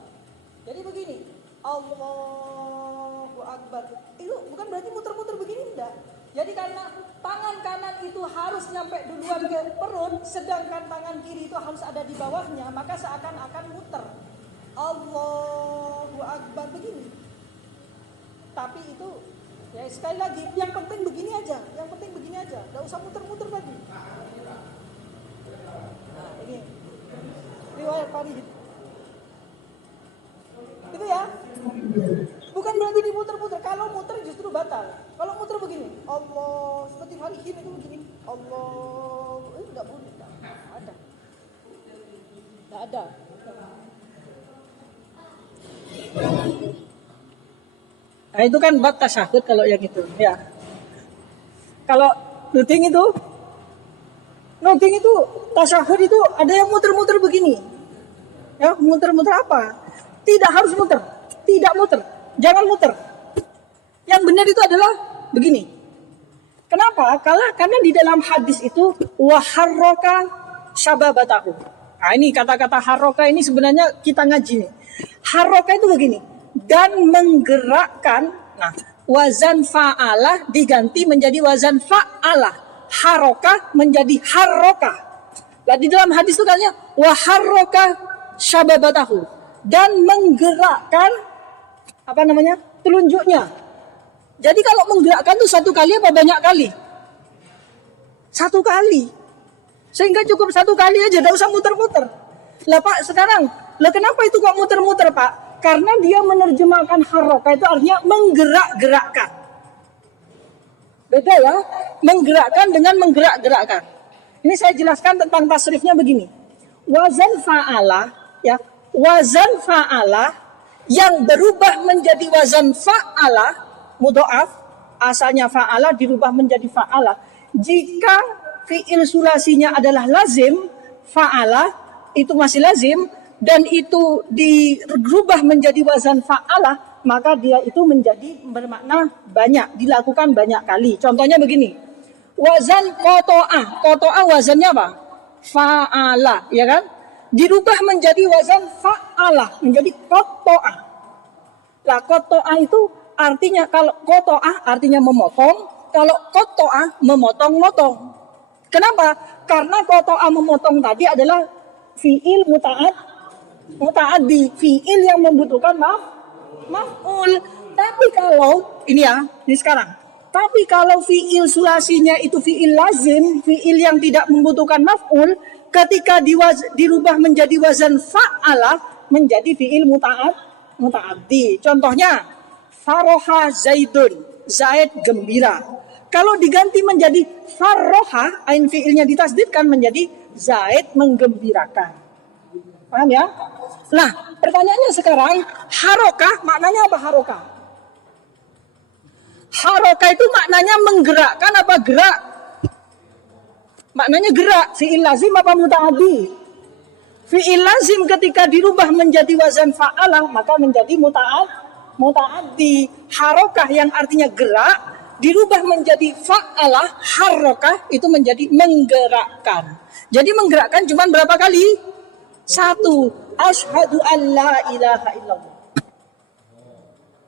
Jadi begini, Allahu Akbar. Itu bukan berarti muter-muter begini, enggak. Jadi karena tangan kanan itu harus nyampe duluan ke perut, sedangkan tangan kiri itu harus ada di bawahnya, maka seakan-akan muter. Allahu Akbar begini. Tapi itu ya sekali lagi, yang penting begini aja, nggak usah muter-muter lagi. Nah, ini riwayat Farid. Itu ya. Bukan berarti dimuter-muter. Kalau muter justru batal. Kalau muter begini, Allah seperti Farihin itu begini, Allah, nggak boleh, nggak ada. Nah, itu kan bab tasyahud kalau yang itu, ya. Kalau nuting itu tasyahud itu ada yang muter-muter begini. Ya, muter-muter apa? Tidak harus muter, tidak muter, jangan muter. Yang benar itu adalah begini. Kenapa? Karena di dalam hadis itu waharroka syababatahu. Nah, ini kata-kata harroka ini sebenarnya kita ngaji nih. Harroka itu begini. Dan menggerakkan, nah wazan fa'alah diganti menjadi wazan fa'alah, harokah menjadi harokah. Nah, di dalam hadis itu katanya waharokah syababatahu, dan menggerakkan telunjuknya. Jadi kalau menggerakkan itu satu kali apa banyak kali? Satu kali. Sehingga cukup satu kali aja, tidak usah muter-muter. Lah Pak, sekarang, kenapa itu kok muter-muter Pak? Karena dia menerjemahkan harokah itu artinya menggerak-gerakkan. Beda ya, menggerakkan dengan menggerak-gerakkan. Ini saya jelaskan tentang tasrifnya begini. Wazan fa'alah, ya, wazan fa'alah yang berubah menjadi wazan fa'alah, mudhoaf, asalnya fa'alah dirubah menjadi fa'alah. Jika fi'il sulasinya adalah lazim, fa'alah itu masih lazim, dan itu dirubah menjadi wazan fa'alah, maka dia itu menjadi bermakna banyak, dilakukan banyak kali. Contohnya begini, wazan koto'ah wazannya apa? Fa'alah, ya kan? Dirubah menjadi wazan fa'alah, menjadi koto'ah. Lah koto'ah itu artinya, kalau koto'ah artinya memotong, kalau koto'ah memotong-motong. Kenapa? Karena koto'ah memotong tadi adalah fi'il muta'addi, fi'il yang membutuhkan maf'ul. Tapi kalau ini sekarang. Tapi kalau fi'il sulasinya itu fi'il lazim, fi'il yang tidak membutuhkan maf'ul, ketika dirubah menjadi wazan fa'alah menjadi fi'il muta'addi. Contohnya faroha zaidun, Zaid gembira. Kalau diganti menjadi faroha, ain fi'ilnya ditasdidkan menjadi Zaid menggembirakan. Paham ya? Nah, pertanyaannya sekarang, harokah maknanya apa harokah? Harokah itu maknanya menggerakkan apa gerak? Maknanya gerak, fi'il lazim apa muta'addi? Fi'il lazim ketika dirubah menjadi wazan fa'alah, maka menjadi muta'addi. Harokah yang artinya gerak, dirubah menjadi fa'alah, harokah itu menjadi menggerakkan. Jadi menggerakkan cuma berapa kali? Satu, asyhadu an la ilaha illallah.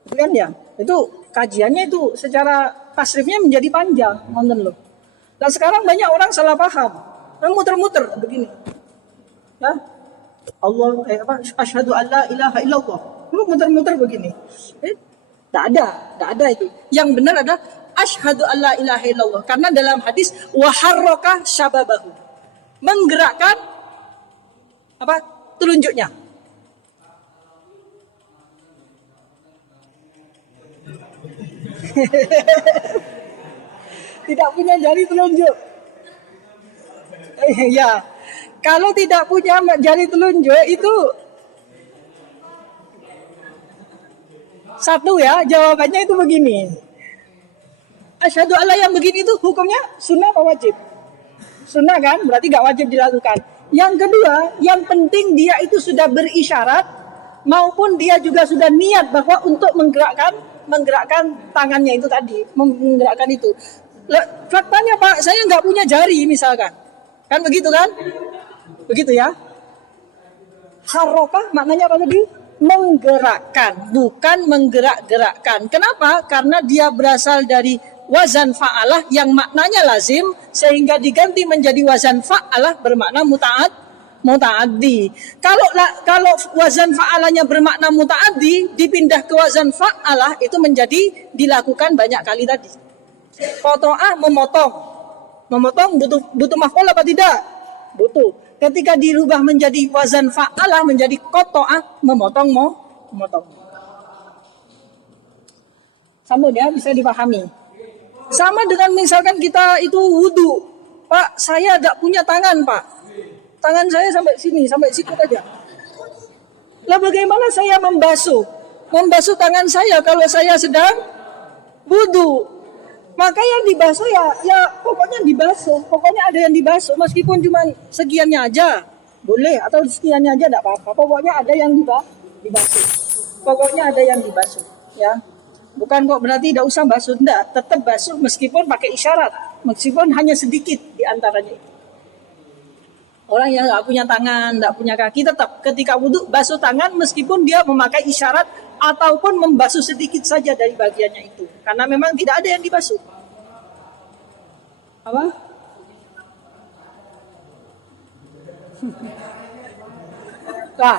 Itu kan ya? Itu kajiannya itu secara tasrifnya menjadi panjang, nonton loh. Nah sekarang banyak orang salah paham, orang muter-muter begini. Ya? Asyhadu an la ilaha illallah. Lu muter-muter begini. Tak ada itu. Yang benar adalah asyhadu an la ilaha illallah, karena dalam hadis waharroka syababahu, menggerakkan telunjuknya. Tidak punya jari telunjuk. Ya, kalau tidak punya jari telunjuk itu satu ya, jawabannya itu begini. Asyhadu alla yang begini itu hukumnya sunnah apa wajib? Sunnah kan, berarti gak wajib dilakukan. Yang kedua, yang penting dia itu sudah berisyarat maupun dia juga sudah niat bahwa untuk menggerakkan tangannya itu tadi, menggerakkan itu. Faktanya Pak, saya nggak punya jari misalkan, kan begitu kan? Begitu ya. Harokah maknanya apa tadi? Menggerakkan, bukan menggerak-gerakkan. Kenapa? Karena dia berasal dari wazan fa'alah yang maknanya lazim, sehingga diganti menjadi wazan fa'alah bermakna muta'addi. Kalau wazan fa'alahnya bermakna muta'addi, dipindah ke wazan fa'alah itu menjadi dilakukan banyak kali tadi. Qata'ah memotong butuh maf'ul apa tidak? Butuh. Ketika dirubah menjadi wazan fa'alah menjadi qata'ah memotong. Sama ya, bisa dipahami. Sama dengan misalkan kita itu wudu. Pak, saya tidak punya tangan, Pak. Tangan saya sampai sini, sampai situ aja. Lah bagaimana saya membasuh? Membasuh tangan saya kalau saya sedang wudu. Maka yang dibasuh ya pokoknya dibasuh. Pokoknya ada yang dibasuh meskipun cuma sekiannya aja. Boleh atau sekiannya aja tidak apa-apa. Pokoknya ada yang dibasuh. Pokoknya ada yang dibasuh, ya. Bukan kok berarti tidak usah basuh, enggak, tetap basuh meskipun pakai isyarat, meskipun hanya sedikit di antaranya itu. Orang yang nggak punya tangan, nggak punya kaki, tetap ketika wudhu basuh tangan meskipun dia memakai isyarat ataupun membasuh sedikit saja dari bagiannya itu, karena memang tidak ada yang dibasuh. Apa? Nah,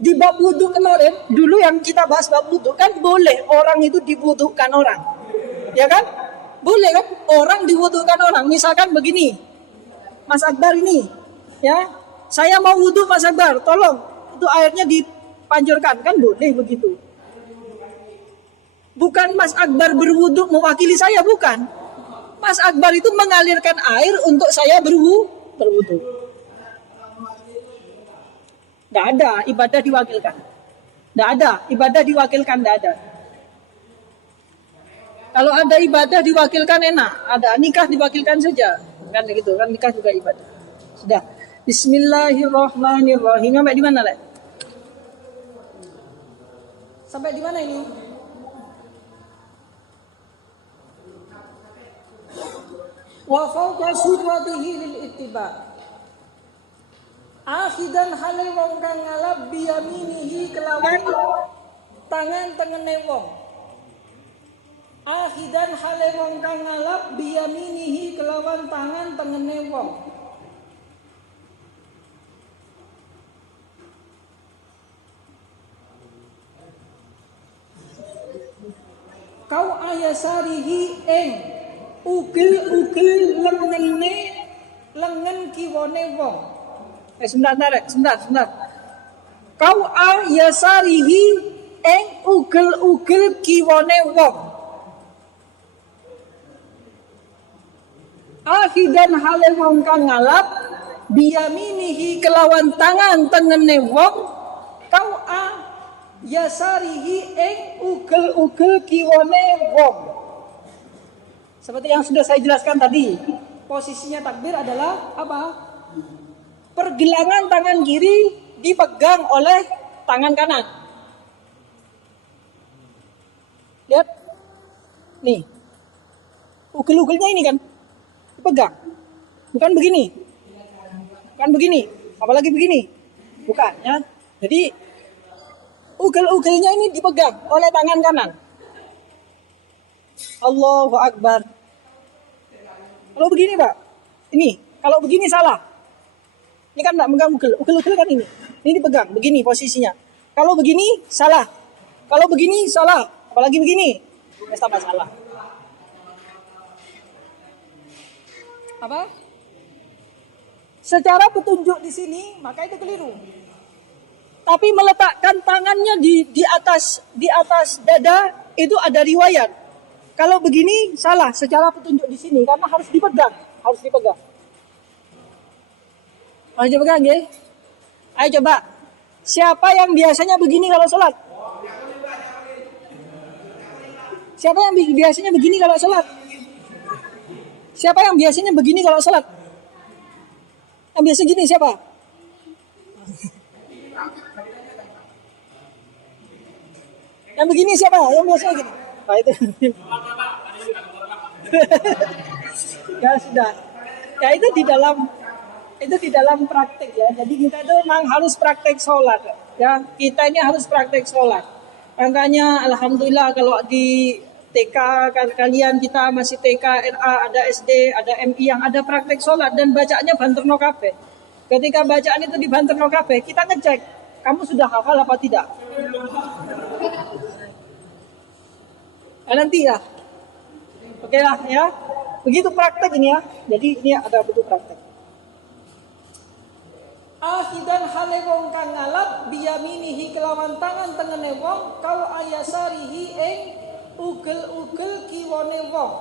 di bab wudhu kemarin, dulu yang kita bahas bab wudhu kan boleh orang itu diwudhukan orang, ya kan? Boleh kan? Orang diwudhukan orang. Misalkan begini, Mas Akbar ini, ya, saya mau wudhu Mas Akbar, tolong itu airnya dipanjurkan, kan boleh begitu. Bukan Mas Akbar berwudhu mewakili saya, bukan. Mas Akbar itu mengalirkan air untuk saya berwudhu. Tidak ada ibadah diwakilkan. Tidak ada ibadah diwakilkan, tidak ada. Kalau ada ibadah diwakilkan enak, ada nikah diwakilkan saja, kan begitu kan, nikah juga ibadah. Sudah. Bismillahirrahmanirrahim. Sampai di mana, Le? Sampai di mana ini? Wa fawqa surratihi lil ittiba. Akhidan hale wong kang ngalap biyaminihi kelawan tangan tengene wong. Akhidan hale wong kang ngalap biyaminihi kelawan tangan tengene wong. Kau ayasarihi ing ugil lengen kiwane wong. Sebentar. Kau ayasarihi ing ugil kiwane wong. Akhidan hale wong kang ngalap biyaminihi kelawan tangan tengene wong. Kau ayasarihi ing ugil kiwane wong. Seperti yang sudah saya jelaskan tadi, posisinya takbir adalah apa? Pergelangan tangan kiri dipegang oleh tangan kanan. Lihat, nih, ugel-ugelnya ini kan dipegang, bukan begini, apalagi begini, bukan ya. Jadi ugel-ugelnya ini dipegang oleh tangan kanan. Allahu Akbar. Kalau begini Pak, ini kalau begini salah. Ini kan tidak megang ugel kan ini dipegang, begini posisinya. Kalau begini salah, kalau begini salah, apalagi begini, tambah salah. Apa? Secara petunjuk di sini maka itu keliru. Tapi meletakkan tangannya di atas dada itu ada riwayat. Kalau begini salah secara petunjuk di sini karena harus dipegang. Ayo coba kan, nggih? Ayo coba. Siapa yang biasanya begini kalau sholat? Siapa yang biasanya begini kalau sholat? Siapa yang biasanya begini kalau sholat? Yang biasa gini siapa? Yang begini siapa? Yang biasanya gini? Nah, itu. Ya sudah. Ya itu di dalam praktek ya. Jadi kita itu memang harus praktek sholat. Ya, kita ini harus praktek sholat. Makanya alhamdulillah kalau di TK kalian kita masih TK, RA, ada SD, ada MI yang ada praktek sholat dan bacaannya banterno kabeh. Ketika bacaan itu di banterno kabeh, kita ngecek kamu sudah hafal apa tidak. Nah, nanti ya. Oke lah ya. Begitu praktek ini ya. Jadi ini ada betul praktek. Akhidan hale wong kang ngalap biyaminihi kelawan tangan tengene wong kau ayasarihi ing ugel-ugel kiwane wong.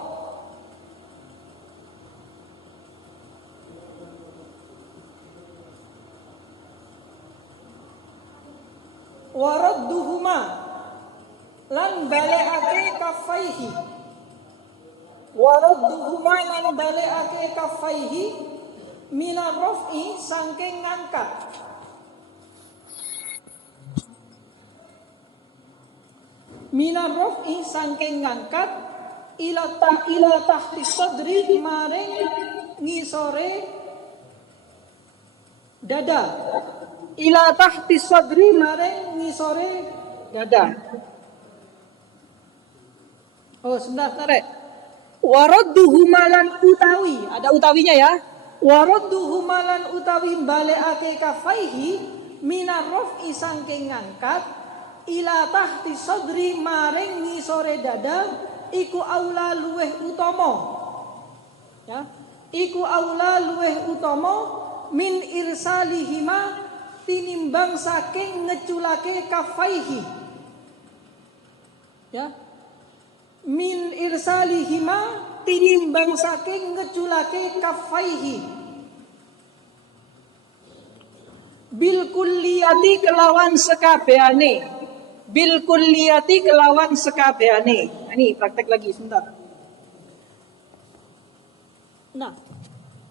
Waradduhuma lan balekake kafaihi. Waradduhuma lan balekake kafaihi minar raf'i saking ngangkat. Minar raf'i saking ngangkat ila tahti sadri maring ngisore dada. Ila tahti sadri maring ngisore dada. Oh, sebentar tarik. Waradduhuma lan utawi, ada utawinya ya. Waradduhuma lan utawi balekake kafaihi minar raf'i saking ngangkat ila tahti sadri maring ngisore dada iku aula luweh utama. Ya, iku aula luweh utama min irsalihima tinimbang saking ngeculake kafaihi. Ya. Min irsalihima tinimbang saking ngeculake kafaihi. Bil kulliyati kelawan sekabehane. Bil kulliyati kelawan sekabehane. Ini praktek lagi sebentar. Nah,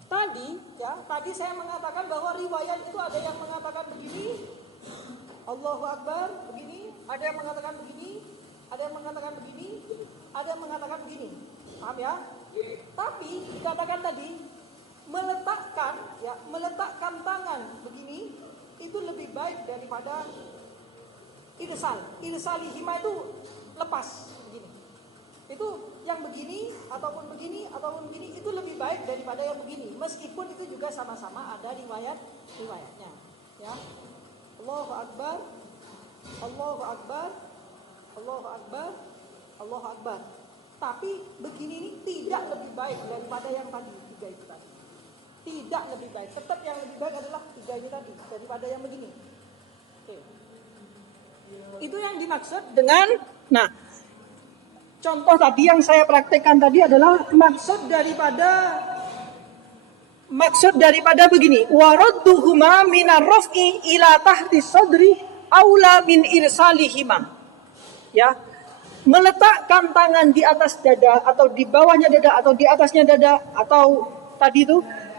tadi saya mengatakan bahwa riwayat itu ada yang mengatakan begini, Allahu Akbar, begini, ada yang mengatakan begini, ada yang mengatakan begini, ada yang mengatakan begini. Paham ya? Tapi dikatakan tadi meletakkan tangan begini itu lebih baik daripada irsal. Irsalihima itu lepas begini. Itu yang begini ataupun begini itu lebih baik daripada yang begini. Meskipun itu juga sama-sama ada riwayatnya. Ya. Allahu Akbar. Allahu Akbar. Allahu Akbar. Allahu Akbar. Tapi begini ini tidak lebih baik daripada yang tadi, tiga itu tadi. Tidak lebih baik. Tetap yang lebih baik adalah tiga ini tadi daripada yang begini. Oke. Itu yang dimaksud dengan, nah, contoh tadi yang saya praktekkan tadi adalah maksud daripada begini. Waradduhuma minar raf'i ila tahti sadri aula min irsalihima. Ya. Meletakkan tangan di atas dada atau di bawahnya dada atau di atasnya dada atau tadi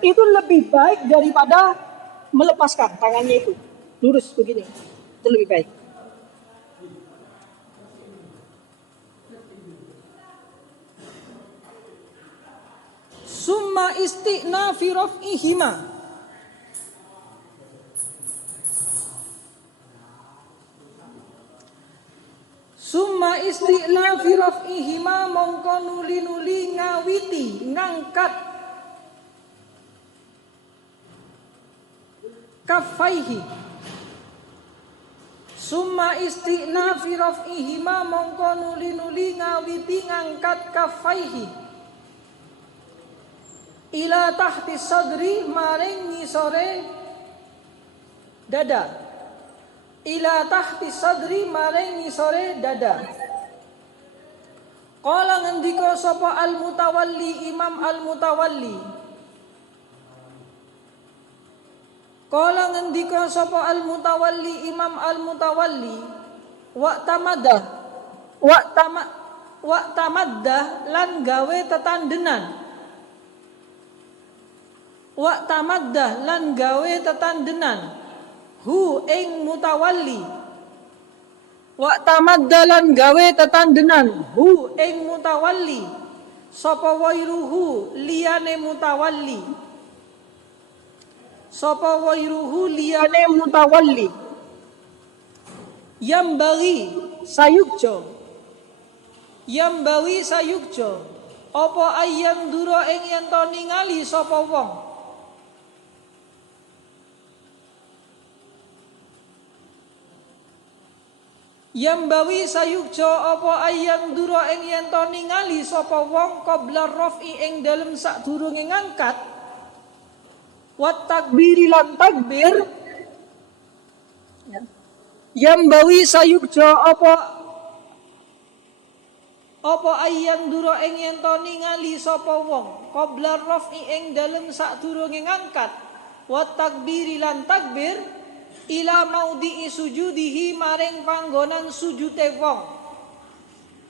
itu lebih baik daripada melepaskan tangannya itu lurus begini, itu lebih baik. Summa isti'na fi raf'ihima. Summa isti'la fi raf'ihima mongko nuli-nuli ngawiti ngangkat kafaihi. Summa isti'la fi raf'ihima mongko nuli-nuli ngawiti ngangkat kafaihi. Ila tahti sadri maring ngisore dada. Ila tahti sadri maring ngisore dada. Qala ngendika sapa al-Mutawalli Imam al-Mutawalli. Kala ngendika sapa al-mutawalli Imam al-mutawalli wa tamaddah lan gawe tetandenan. Wa tamaddah lan gawe tetandenan hu ing mutawalli. Wa tamaddah lan gawe tetandenan hu ing mutawalli sapa wairuhu liyane mutawalli. Sapa wairuhu liyane mutawalli. Yambagi sayukjo apa ayam dura ing yen to ningali sapa wong. Yambawi sayukjo apa ayam dura ing yen to ningali sapa wong qabla rafi ing dalem sadurunge ngangkat wa takbiri lan takbir. Yambawi sayukjo apa ayam dura ing yen to ningali sapa wong qabla rafi ing dalem sadurunge ngangkat wa takbiri lan takbir ila maudhi'i sujudihi maring panggonan sujute wong.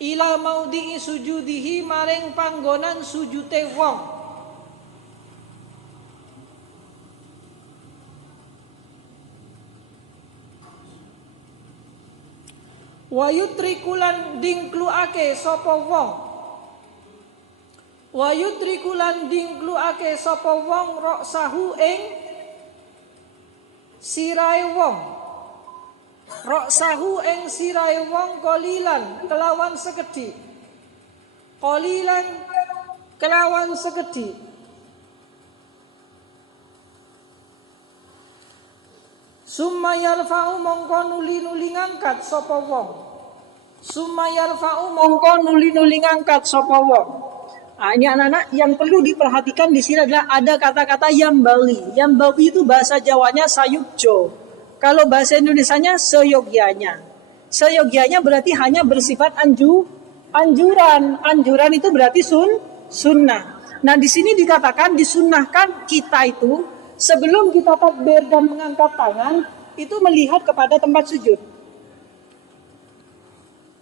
Ila maudhi'i sujudihi maring panggonan sujute wong. Wa yutrikulan dingkluake sapa wong. Wa yutrikulan dingkluake sapa wong roksahu ing sirai wong. Roksahu ing sirai wong kolilan kelawan sekedhik. Kolilan kelawan sekedhik. Summa yarfa'u mongko nuli-nuli ngangkat sapa wong. Summa yarfa'u mongko nuli-nuli ngangkat sapa wong. Nah, ini anak-anak yang perlu diperhatikan di sini adalah ada kata-kata yambawi. Yambawi itu bahasa Jawanya sayukjo. Kalau bahasa Indonesianya seyogyanya. Seyogyanya berarti hanya bersifat anjuran. Anjuran itu berarti sunnah. Nah, di sini dikatakan disunnahkan kita itu sebelum kita takbir dan mengangkat tangan itu melihat kepada tempat sujud.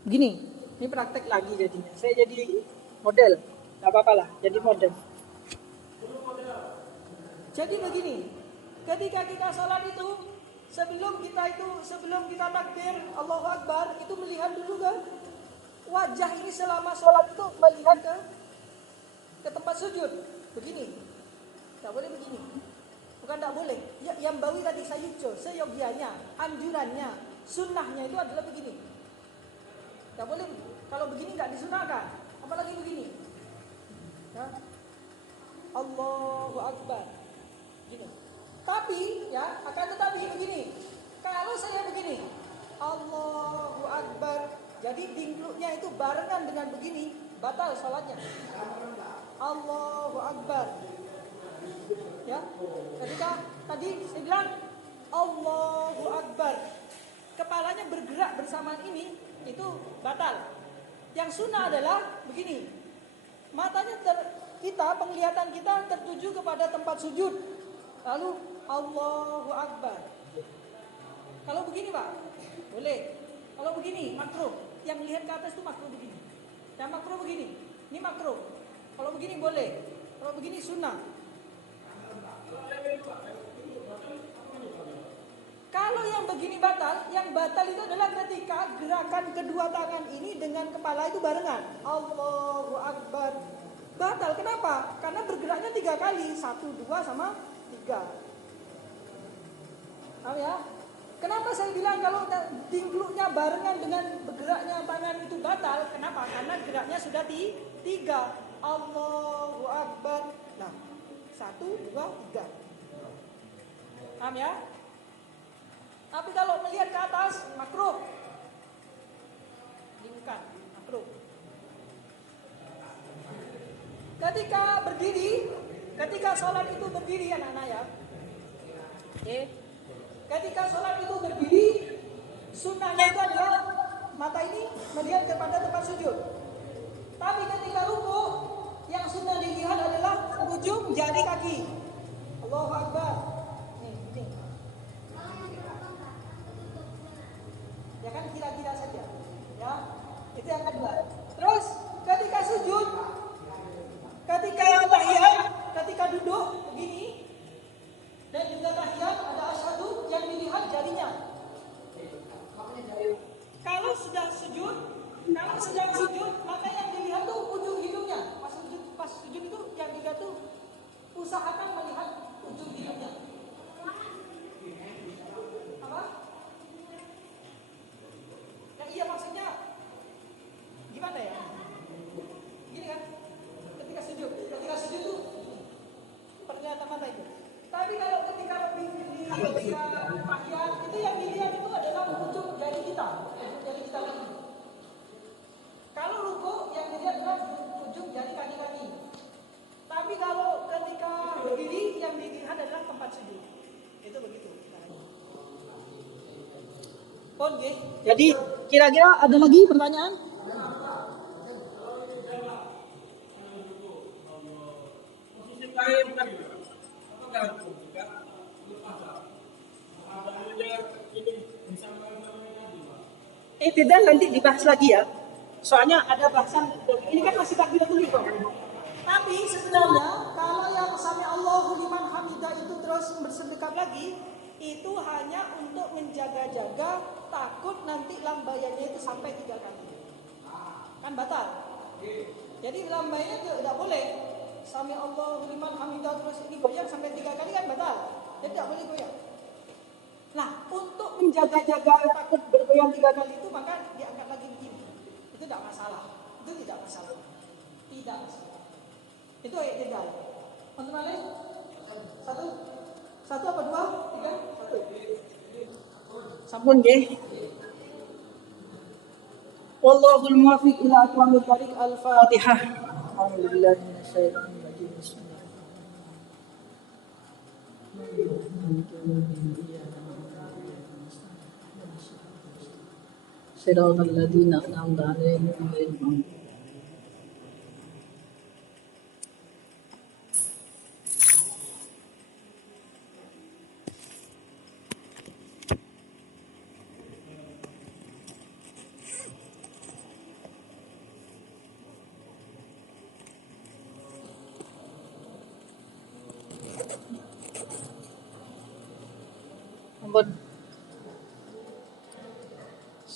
Begini, ini praktek lagi jadinya. Saya jadi model, nggak apa-apa lah, jadi model. Jadi begini, ketika kita sholat itu sebelum kita takbir Allahu Akbar itu melihat dulu kan wajah ini selama sholat itu melihat ke tempat sujud. Begini, nggak boleh begini. Bukan tidak boleh. Yang bawi tadi sayujo, seyogianya, anjurannya, sunnahnya itu adalah begini. Tidak boleh. Kalau begini tidak disunahkan. Apalagi begini. Ya. Allahu Akbar. Gini. Tapi ya akan tetapi begini. Kalau saya begini, Allahu Akbar. Jadi dingkluknya itu barengan dengan begini, batal salatnya. Allahu Akbar. Ya, ketika tadi saya bilang Allahu Akbar, kepalanya bergerak bersamaan ini, itu batal. Yang sunnah adalah begini, matanya penglihatan kita tertuju kepada tempat sujud, lalu Allahu Akbar. Kalau begini Pak, boleh. Kalau begini makruh, yang lihat ke atas itu makruh begini. Yang makruh begini, ini makruh. Kalau begini boleh, kalau begini sunnah. Kalau yang begini batal, yang batal itu adalah ketika gerakan kedua tangan ini dengan kepala itu barengan. Allahu Akbar. Batal, kenapa? Karena bergeraknya 3 kali, 1, 2, sama 3. Tahu ya? Kenapa saya bilang kalau dingkluknya barengan dengan bergeraknya tangan itu batal? Kenapa? Karena geraknya sudah 3. Allahu Akbar. Nah, 1, 2, 3. Paham ya? Tapi kalau melihat ke atas, makruh. Ini bukan, makruh. Ketika sholat itu berdiri anak-anak ya. Oke. Ketika sholat itu berdiri, sunnahnya itu adalah mata ini melihat kepada tempat sujud. Tapi ketika ruku, yang sunnah dilihat adalah ujung jari kaki. Allahu Akbar. Nih. Ya kan, kira-kira saja. Ya, itu yang kedua. Terus ketika sujud, ketika tahiyat, ketika duduk begini, dan juga tahiyat ada asyhadu yang dilihat jarinya. Kalau sedang sujud, maka yang dilihat tuh ujung hidungnya. Pas sujud itu yang dilihat tuh usahakan melihat ujung hidungnya. Apa? Ya iya, maksudnya gimana ya? Gini kan? Ketika sujud tuh pernyataan mata itu. Tapi kalau ketika tahiyat itu yang dilihat itu adalah ujung jari kita, lagi. Kalau ruku yang dilihat adalah ujung jari kaki-kaki. Tapi kalau ketika berdiri yang dilihat adalah tempat sujud. Itu begitu. Oke. Jadi kira-kira ada lagi pertanyaan? Tidak, nanti dibahas lagi ya. Soalnya ada bahasan, ini kan masih takbiratul ihram. Tapi sebenarnya kalau yang sami Allahu liman hamidah itu terus bersedekap lagi, itu hanya untuk menjaga-jaga takut nanti lambayannya itu sampai 3 kali. Kan batal. Jadi lambayannya tidak boleh. Sami Allahu liman hamidah terus ini goyang sampai 3 kali kan batal. Jadi tidak boleh goyang. Nah, untuk menjaga-jaga takut bergoyang 3 kali itu maka diangkat lagi begini. Itu tidak masalah. Tidak masalah. Itu ayat 3. Untuk lain? Satu apa 2? 3? 1. Sampun nggih. Wallahul muwaffiq ila aqwamit thariq. Al-Fatihah. Alhamdulillahi minasyaitonir rajim. صراط الذين أنعمت عليهم غير المغضوب.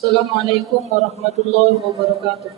Assalamualaikum warahmatullahi wabarakatuh.